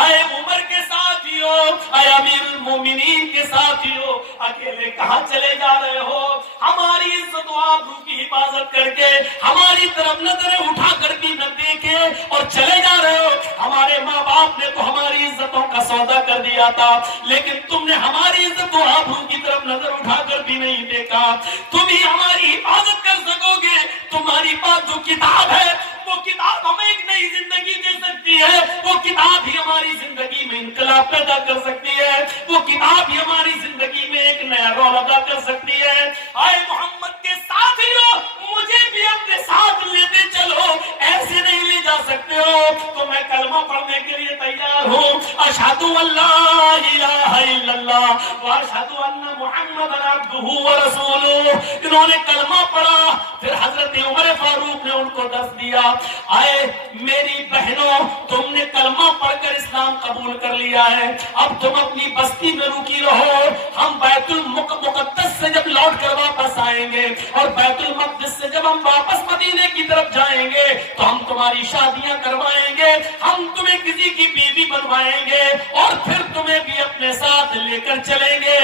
اے عمر کے ساتھیو, اے امیر المومنین کے ساتھیو, اکیلے کہاں چلے جا رہے ہو؟ ہماری عزت و آبرو کی حفاظت کر کے ہماری طرف نظریں اٹھا کر بھی نہ دیکھے اور چلے جا رہے ہو. ہمارے ماں باپ نے تو ہماری عزتوں کا سودا کر دیا تھا لیکن تم نے ہماری عزت و آبرو کی طرف نظر اٹھا کر بھی نہیں دیکھا. تم ہی ہماری حفاظت کر سکو گے. تمہاری پاس جو کتاب ہے وہ کتاب ہمیں ایک نئی زندگی دے سکتی ہے, وہ کتاب ہی ہماری زندگی میں انقلاب پیدا کر سکتی ہے, وہ کتاب ہی ہماری زندگی میں ایک نیا رول ادا کر سکتی ہے. اے محمد کے ساتھیو مجھے بھی اپنے ساتھ لیتے چلو, ایسے نہیں لے جا سکتے ہو تو میں کلمہ پڑھنے کے لیے تیار ہوں. اشہد ان لا الہ الا اللہ واشہد ان محمد عبدہ ورسولہ. انہوں نے کلمہ پڑھا, پھر حضرت عمر فاروق نے ان کو درس دیا. آئے میری بہنوں, تم نے کلمہ پڑھ کر اسلام قبول کر لیا ہے, اب تم اپنی بستی میں رکی رہو. ہم بیت المقدس سے جب لوٹ کر واپس آئیں گے اور بیت المقدس سے جب ہم واپس مدینے کی طرف جائیں گے تو ہم تمہاری شادیاں کروائیں گے, ہم تمہیں کسی کی بیوی بنوائیں گے اور پھر تمہیں بھی اپنے ساتھ لے کر چلیں گے.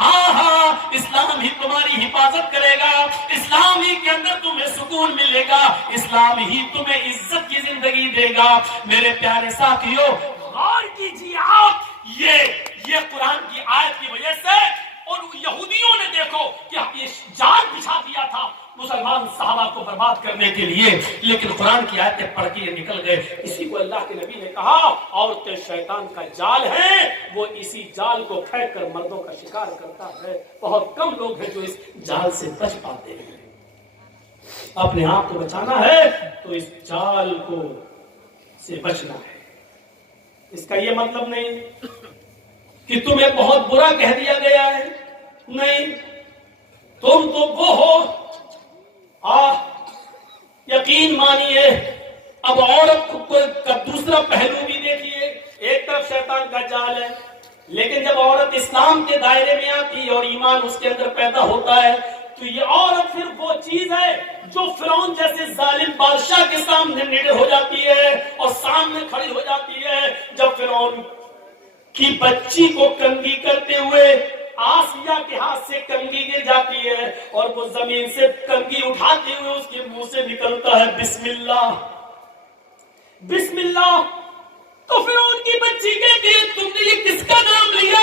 ہاں ہاں, اسلام ہی تمہاری حفاظت کرے گا, اسلام ہی کے اندر تمہیں سکون ملے گا, اسلام ہی تمہیں عزت کی زندگی دے گا. میرے پیارے ساتھیو غور کیجیے آپ, یہ قرآن کی آیت کی وجہ سے اور یہودیوں نے دیکھو کہ یہ جال بچھا دیا تھا مسلمان صحابہ کو برباد کرنے کے لیے, لیکن قرآن کی آیتیں پڑھ کے یہ نکل گئے. اسی کو اللہ کے نبی نے کہا عورتیں شیطان کا جال ہیں, وہ اسی جال کو پھینک کر مردوں کا شکار کرتا ہے. بہت کم لوگ ہیں جو اس جال سے بچ پاتے ہیں. اپنے آپ کو بچانا ہے تو اس جال کو سے بچنا ہے. اس کا یہ مطلب نہیں کہ تمہیں بہت برا کہہ دیا گیا ہے, نہیں, تم تو وہ ہو. یقین مانیے اب عورت کا دوسرا پہلو بھی دیکھیے. ایک طرف شیطان کا جال ہے، لیکن جب عورت اسلام کے دائرے میں آتی ہے اور ایمان اس کے اندر پیدا ہوتا ہے تو یہ عورت پھر وہ چیز ہے جو فرعون جیسے ظالم بادشاہ کے سامنے نڈر ہو جاتی ہے اور سامنے کھڑی ہو جاتی ہے. جب فرعون کی بچی کو کنگھی کرتے ہوئے آسیہ کے ہاتھ سے کنگھی گر جاتی ہے اور وہ زمین سے کنگھی اٹھاتے ہوئے اس کے منہ سے نکلتا ہے بسم اللہ بسم اللہ. تو فرعون کی بچی کہتی ہے تم نے یہ کس کا نام لیا؟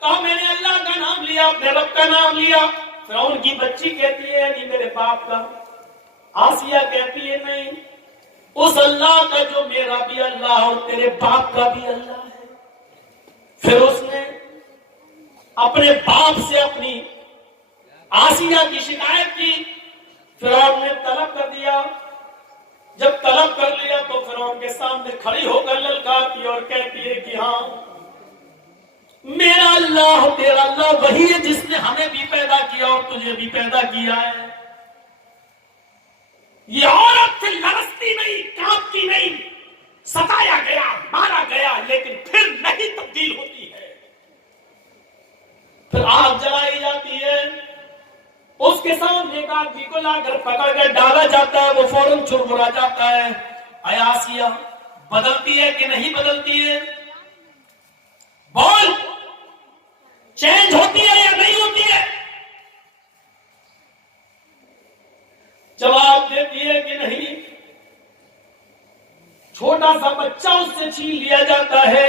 کہا میں نے اللہ کا نام لیا، اپنے رب کا نام لیا. فرعون کی بچی کہتی ہے نہیں میرے باپ کا. آسیہ کہتی ہے نہیں، اس اللہ کا جو میرا بھی اللہ اور تیرے باپ کا بھی اللہ ہے. پھر اس نے اپنے باپ سے اپنی آسیہ کی شکایت کی. فرعون نے طلب کر دیا. جب طلب کر لیا تو فرعون کے سامنے کھڑی ہو کر للکارتی اور کہتی ہے کہ ہاں میرا اللہ تیرا اللہ وہی ہے جس نے ہمیں بھی پیدا کیا اور تجھے بھی پیدا کیا ہے. یہ عورت سے لرزتی نہیں، کانپتی نہیں، ستایا گیا، مارا گیا، لیکن پھر نہیں تبدیل ہوتی ہے. پھر آگ جلائی جاتی ہے، اس کے سامنے ایک آدمی کو لا کر پکڑ کر ڈالا جاتا ہے، وہ فوراً چرمرا جاتا ہے. اے آسیہ بدلتی ہے کہ نہیں بدلتی ہے؟ بول چینج ہوتی ہے یا نہیں ہوتی ہے؟ جواب دیتی ہے کہ نہیں. چھوٹا سا بچہ اس سے چھین لیا جاتا ہے،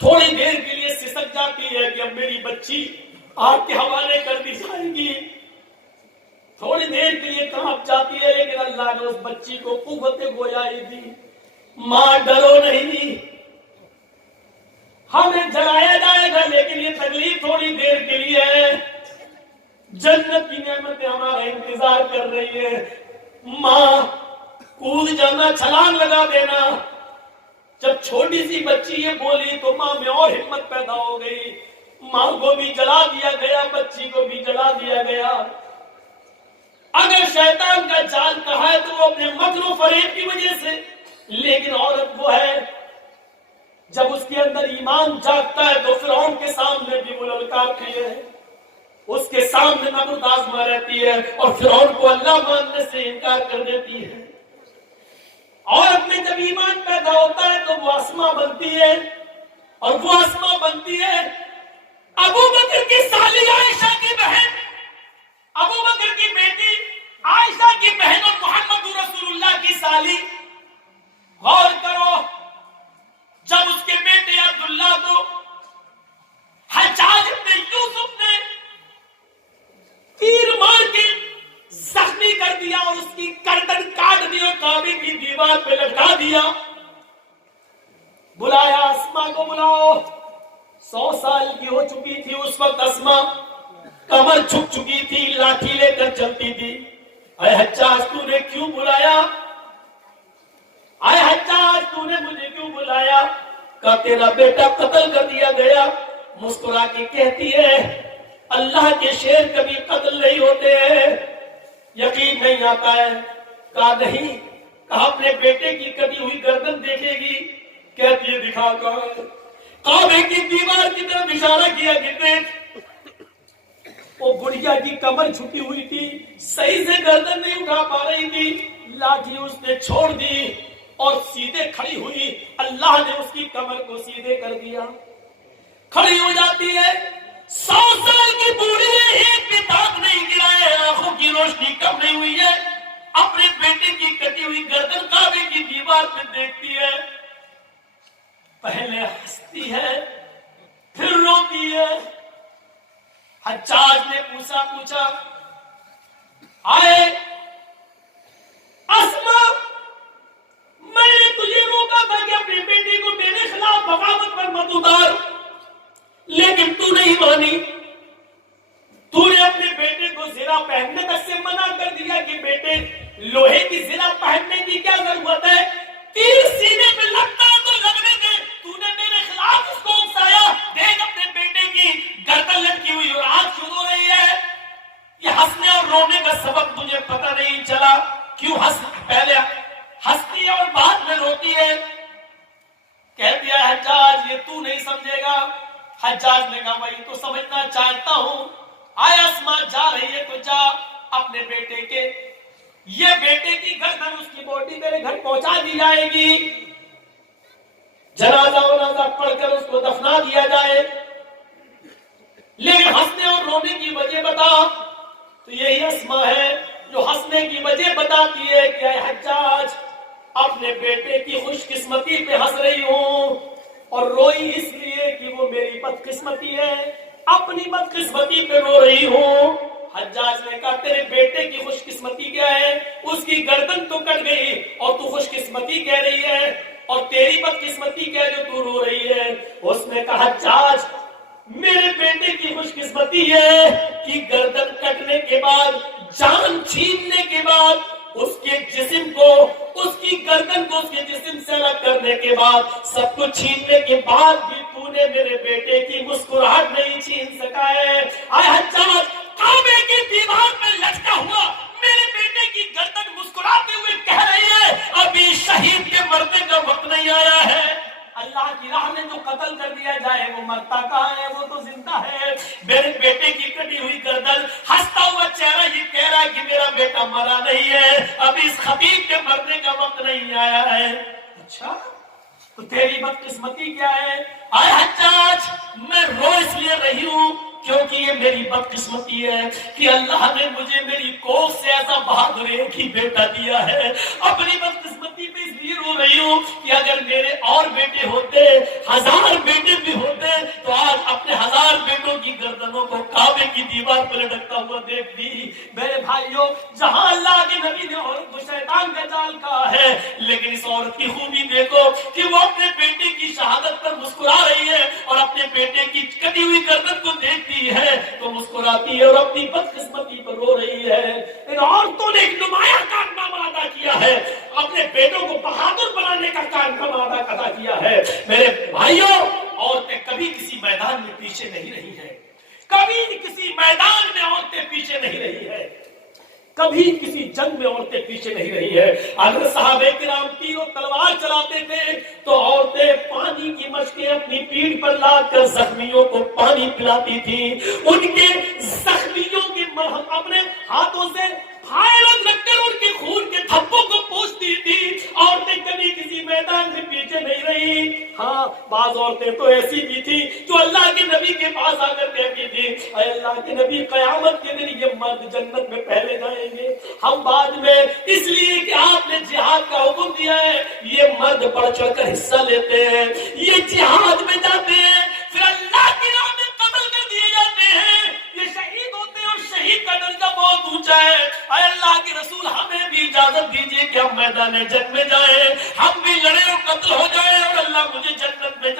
تھوڑی دیر کے لیے سسک جاتی ہے کہ اب میری بچی آگ کے حوالے کر دی جائے گی. تھوڑی دیر کے لیے کانپ جاتی ہے، لیکن اللہ نے اس بچی کو قوت گویائی دی. ماں ڈرو نہیں، ہمیں جلایا جائے گا لیکن یہ تکلیف تھوڑی دیر کے لیے ہے. جنت کی نعمتیں ہمارا انتظار کر رہی ہے. ماں کود جانا، چھلانگ لگا دینا. جب چھوٹی سی بچی یہ بولی تو ماں میں اور ہمت پیدا ہو گئی. ماں کو بھی جلا دیا گیا، بچی کو بھی جلا دیا گیا. اگر شیطان کا جال کہا ہے تو وہ اپنے مکر و فریب کی وجہ سے، لیکن عورت وہ ہے جب اس کے اندر ایمان جاگتا ہے تو فرعون کے سامنے بھی وہ للکارتی ہے، اس کے سامنے نمرود آزما رہتی ہے اور فرعون کو اللہ ماننے سے انکار کر دیتی ہے. عورت میں جب ایمان پیدا ہوتا ہے تو وہ اسما بنتی ہے، اور وہ اسما بنتی ہے ابو بکر کی سالی عائشہ کی بہن، ابو بکر کی بیٹی عائشہ کی بہن اور محمد رسول اللہ کی سالی. غور کرو، جب اس کے بیٹے عبداللہ کو حجاج بن یوسف نے تیر مار کے زخمی کر دیا اور اس کی گردن کاٹ دی اور کعبے کی دیوار پہ لٹکا دیا. بلایا اسما کو، بلاؤ. 100 سال کی ہو چکی تھی اس وقت اسما، کمر جھک چکی تھی، لاٹھی لے کر چلتی تھی. اے حجاج تو نے کیوں بلایا؟ اے حجاج تو نے مجھے کیوں بلایا؟ کہا تیرا بیٹا قتل کر دیا گیا. مسکرا کے کہتی ہے اللہ کے شیر کبھی قتل نہیں ہوتے ہیں، یقین نہیں آتا ہے. کہا نہیں. کہا اپنے بیٹے کی کٹی ہوئی گردن دیکھے گی؟ کہتی ہے دکھا. کہاں؟ کعبے کی دیوار کی طرف اشارہ کیا کہ دیکھ. وہ بڑھیا کی کمر جھکی ہوئی تھی، صحیح سے گردن نہیں اٹھا پا رہی تھی. لاٹھی اس نے چھوڑ دی اور سیدھے کھڑی ہوئی. اللہ نے اس کی کمر کو سیدھے کر دیا، کھڑی ہو جاتی ہے. 100 سال کی بوڑھی ہے، ایک بھی دانت نہیں گرائے، آنکھوں کی روشنی کم نہیں ہوئی ہے. اپنے بیٹے کی کٹی ہوئی گردن کعبے کی دیوار پہ دیکھتی ہے. پہلے ہنستی ہے پھر روتی ہے. حجاج نے پوچھا آئے اسما، میں نے تجھے روکا تھا کہ اپنے بیٹے کو میرے خلاف بغاوت پر مت اتار، لیکن تو نہیں مانی. تو نے اپنے بیٹے کو زرہ پہننے تک سے منع کر دیا کہ بیٹے لوہے کی زرہ پہننے کی کیا ضرورت ہے؟ تیر سینے پہ لگتا ہے تو لگنے دے. تو نے میرے خلاف اس کو اکسایا. دیکھ اپنے بیٹے کی گردن لٹکی ہوئی اور آگ شروع ہو رہی ہے. بیٹے کے, یہ بیٹے کی گردن, اس کی باڈی تیرے گھر پہنچا دی جائے گی, جنازہ ونازہ پڑھ کر اس کو دفنا دیا جائے, لیکن ہنسنے اور رونے کی وجہ بتا. تو یہی اسما ہے جو ہنسنے کی وجہ بتاتی ہے کہ اے حجاج, اپنے بیٹے کی خوش قسمتی پہ ہنس رہی ہوں, اور روئی اس لیے کہ وہ میری بدقسمتی ہے, اپنی بدقسمتی پہ رو رہی ہوں. حجاج نے کہا تیرے بیٹے کی خوش قسمتی کیا ہے؟ اس کی گردن تو کٹ گئی اور تو خوش قسمتی کہہ رہی ہے, اور تیری بدقسمتی کیا ہے جو تو رو رہی ہے؟ اس نے کہا حجاج میرے بیٹے کی خوش قسمتی ہے کہ گردن کٹنے کے بعد, جان چھیننے کے بعد, اس کے جسم کو, اس کی گردن کو اس کے جسم سے الگ کرنے کے بعد, سب کچھ چھیننے کے بعد بھی تو نے میرے بیٹے کی مسکراہٹ نہیں چھین سکا ہے. اے حجاج, کعبے کی دیوار پہ لٹکا ہوا میرے بیٹے کی گردن مسکراتے ہوئے کہہ رہی ہے ابھی شہید کے مرنے کا وقت نہیں آیا ہے. اللہ کی راہ میں جو قتل کر دیا جائے وہ مرتا کہاں ہے, وہ تو زندہ ہے. میرے بیٹے کی کٹی ہوئی گردن, ہنستا ہوا چہرہ یہ کہہ رہا ہے کہ میرا بیٹا مرا نہیں ہے, ابھی اس خطیب کے مرنے کا وقت نہیں آیا ہے. اچھا تو تیری بدقسمتی کیا ہے؟ اے حجاج میں رو اس لیے رہی ہوں کیونکہ یہ میری بدقسمتی ہے کہ اللہ نے مجھے میری کوکھ سے ایسا بہادر ایک ہی بیٹا دیا ہے. اپنی بدقسمتی پہ اس لیے رو رہی ہوں کہ اگر میرے اور بیٹے ہوتے, 1000 بیٹے بھی ہوتے, تو آج اپنے 1000 بیٹوں کی گردنوں کو کعبے کی دیوار پر لٹکتا ہوا دیکھتی. میرے بھائیوں, جہاں اللہ کے نبی نے عورت کو شیطان کا جال کہا ہے, لیکن اس عورت کی خوبی دیکھو کہ وہ اپنے بیٹے کی شہادت پر مسکرا رہی ہے اور اپنے بیٹے کی کٹی ہوئی گردن کو دیکھتی ہے تو مسکراتی ہے اور اپنی بدقسمتی پر رو رہی ہے. ان عورتوں نے ایک نمایاں کارنامہ ادا کیا ہے, اپنے بیٹوں کو بہادر بنانے کا کارنامہ ادا کیا ہے. میرے بھائیوں, عورتیں کبھی کسی میدان میں پیچھے نہیں رہی ہیں, کبھی کسی میدان میں عورتیں پیچھے نہیں رہی ہے, کبھی کسی جنگ میں عورتیں پیچھے نہیں رہی ہے. اگر صحابہ کرام تیر و تلوار چلاتے تھے تو عورتیں پانی کی مشکیں اپنی پیٹھ پر لاد کر زخمیوں کو پانی پلاتی تھی, ان کے زخمیوں کے مرہم اپنے ہاتھوں سے پھائل رکھ کر ان کے خون کے دھبوں کو پوچھتی تھی. عورتیں کبھی کسی میدان میں پیچھے نہیں رہی. ہاں, بعض عورتیں تو ایسی بھی تھی جو اللہ کے نبی کے پاس آ کر کہتی تھی اے اللہ کے نبی, قیامت کے دن یہ مرد جنت میں پہلے جائیں گے, ہم بعد میں, اس لیے کہ آپ نے جہاد کا حکم دیا ہے. یہ مرد بڑھ چڑھ کر حصہ لیتے ہیں, یہ جہاد میں جاتے ہیں, پھر اللہ کی راہ میں قتل کر دیے جاتے ہیں, یہ شہید ہوتے ہیں اور شہید کا درجہ بہت اونچا ہے. اے اللہ کے رسول, ہمیں بھی اجازت دیجیے کہ ہم میدان جنگ میں جائیں, ہم بھی لڑے اور قتل ہو جائیں اور اللہ مجھے جنت میں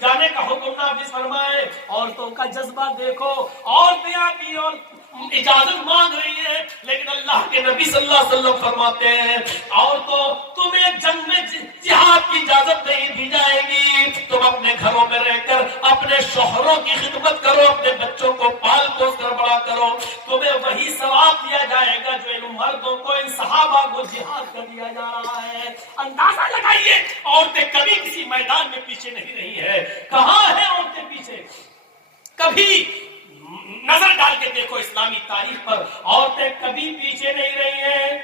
جانے کا حکم نافذ فرمائے. عورتوں کا جذبہ دیکھو, عورتیں آتی اور اجازت مانگ رہی ہے, لیکن اللہ کے نبی صلی اللہ علیہ وسلم فرماتے ہیں عورتوں تمہیں جنگ میں جہاد کی اجازت نہیں دی جائے گی, تم اپنے گھروں میں رہ کر اپنے شوہروں کی خدمت کرو, اپنے بچوں کو پال پوس کر بڑا کرو, تمہیں وہی ثواب دیا جائے گا جو ان مردوں کو, ان صحابہ کو جہاد کر دیا جا رہا ہے. اندازہ لگائیے, عورتیں کبھی کسی میدان میں پیچھے نہیں رہی ہے. کہاں ہیں عورتیں پیچھے؟ کبھی نظر ڈال کے دیکھو اسلامی تاریخ پر, عورتیں کبھی پیچھے نہیں رہی ہیں,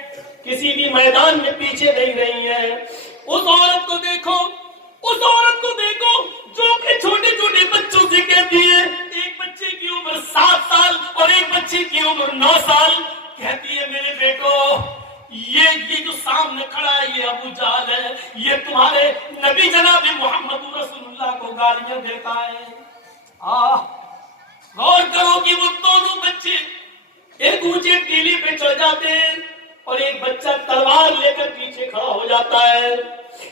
کسی بھی میدان میں پیچھے نہیں رہی ہیں. اس عورت کو دیکھو, اس عورت کو دیکھو جو اپنے چھوٹے چھوٹے بچوں سے کہتی ہے, ایک بچے کی عمر 7 سال اور ایک بچے کی عمر 9 سال, کہتی ہے میرے بیٹو یہ جو سامنے کھڑا ہے یہ ابو جہل ہے, یہ تمہارے نبی جناب محمد رسول اللہ کو گالیاں دیتا ہے. غور کرو کہ وہ دونوں بچے ایک اونچے ٹیلی پہ چڑھ جاتے ہیں اور ایک بچہ تلوار لے کر پیچھے کھڑا ہو جاتا ہے.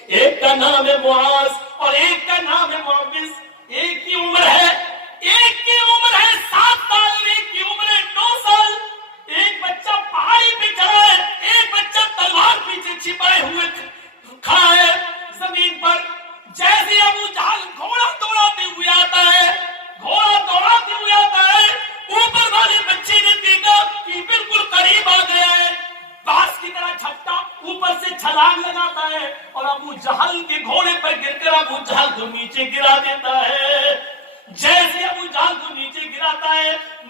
ایک کا نام ہے معاذ اور ایک کا نام ہے معوذ. ایک کی عمر ہے 7 سال, ایک کی عمر ہے 9 سال. ایک بچہ پہاڑی پہ کھڑا ہے, ایک بچہ تلوار پیچھے چھپائے ہوئے کھڑا ہے زمین پر. جیسے ابو جہل گھوڑا دوڑاتے ہوئے آتا ہے, اوپر والے بچے نے دیکھا کہ بالکل قریب آ گیا ہے, باز کی طرح جھپٹا اوپر سے چھلانگ لگاتا ہے اور ابو جہل کے گھوڑے پر گر کر ابو جہل کو نیچے گرا دیتا ہے. جیسے ابو جہل کو نیچے گراتا ہے,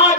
8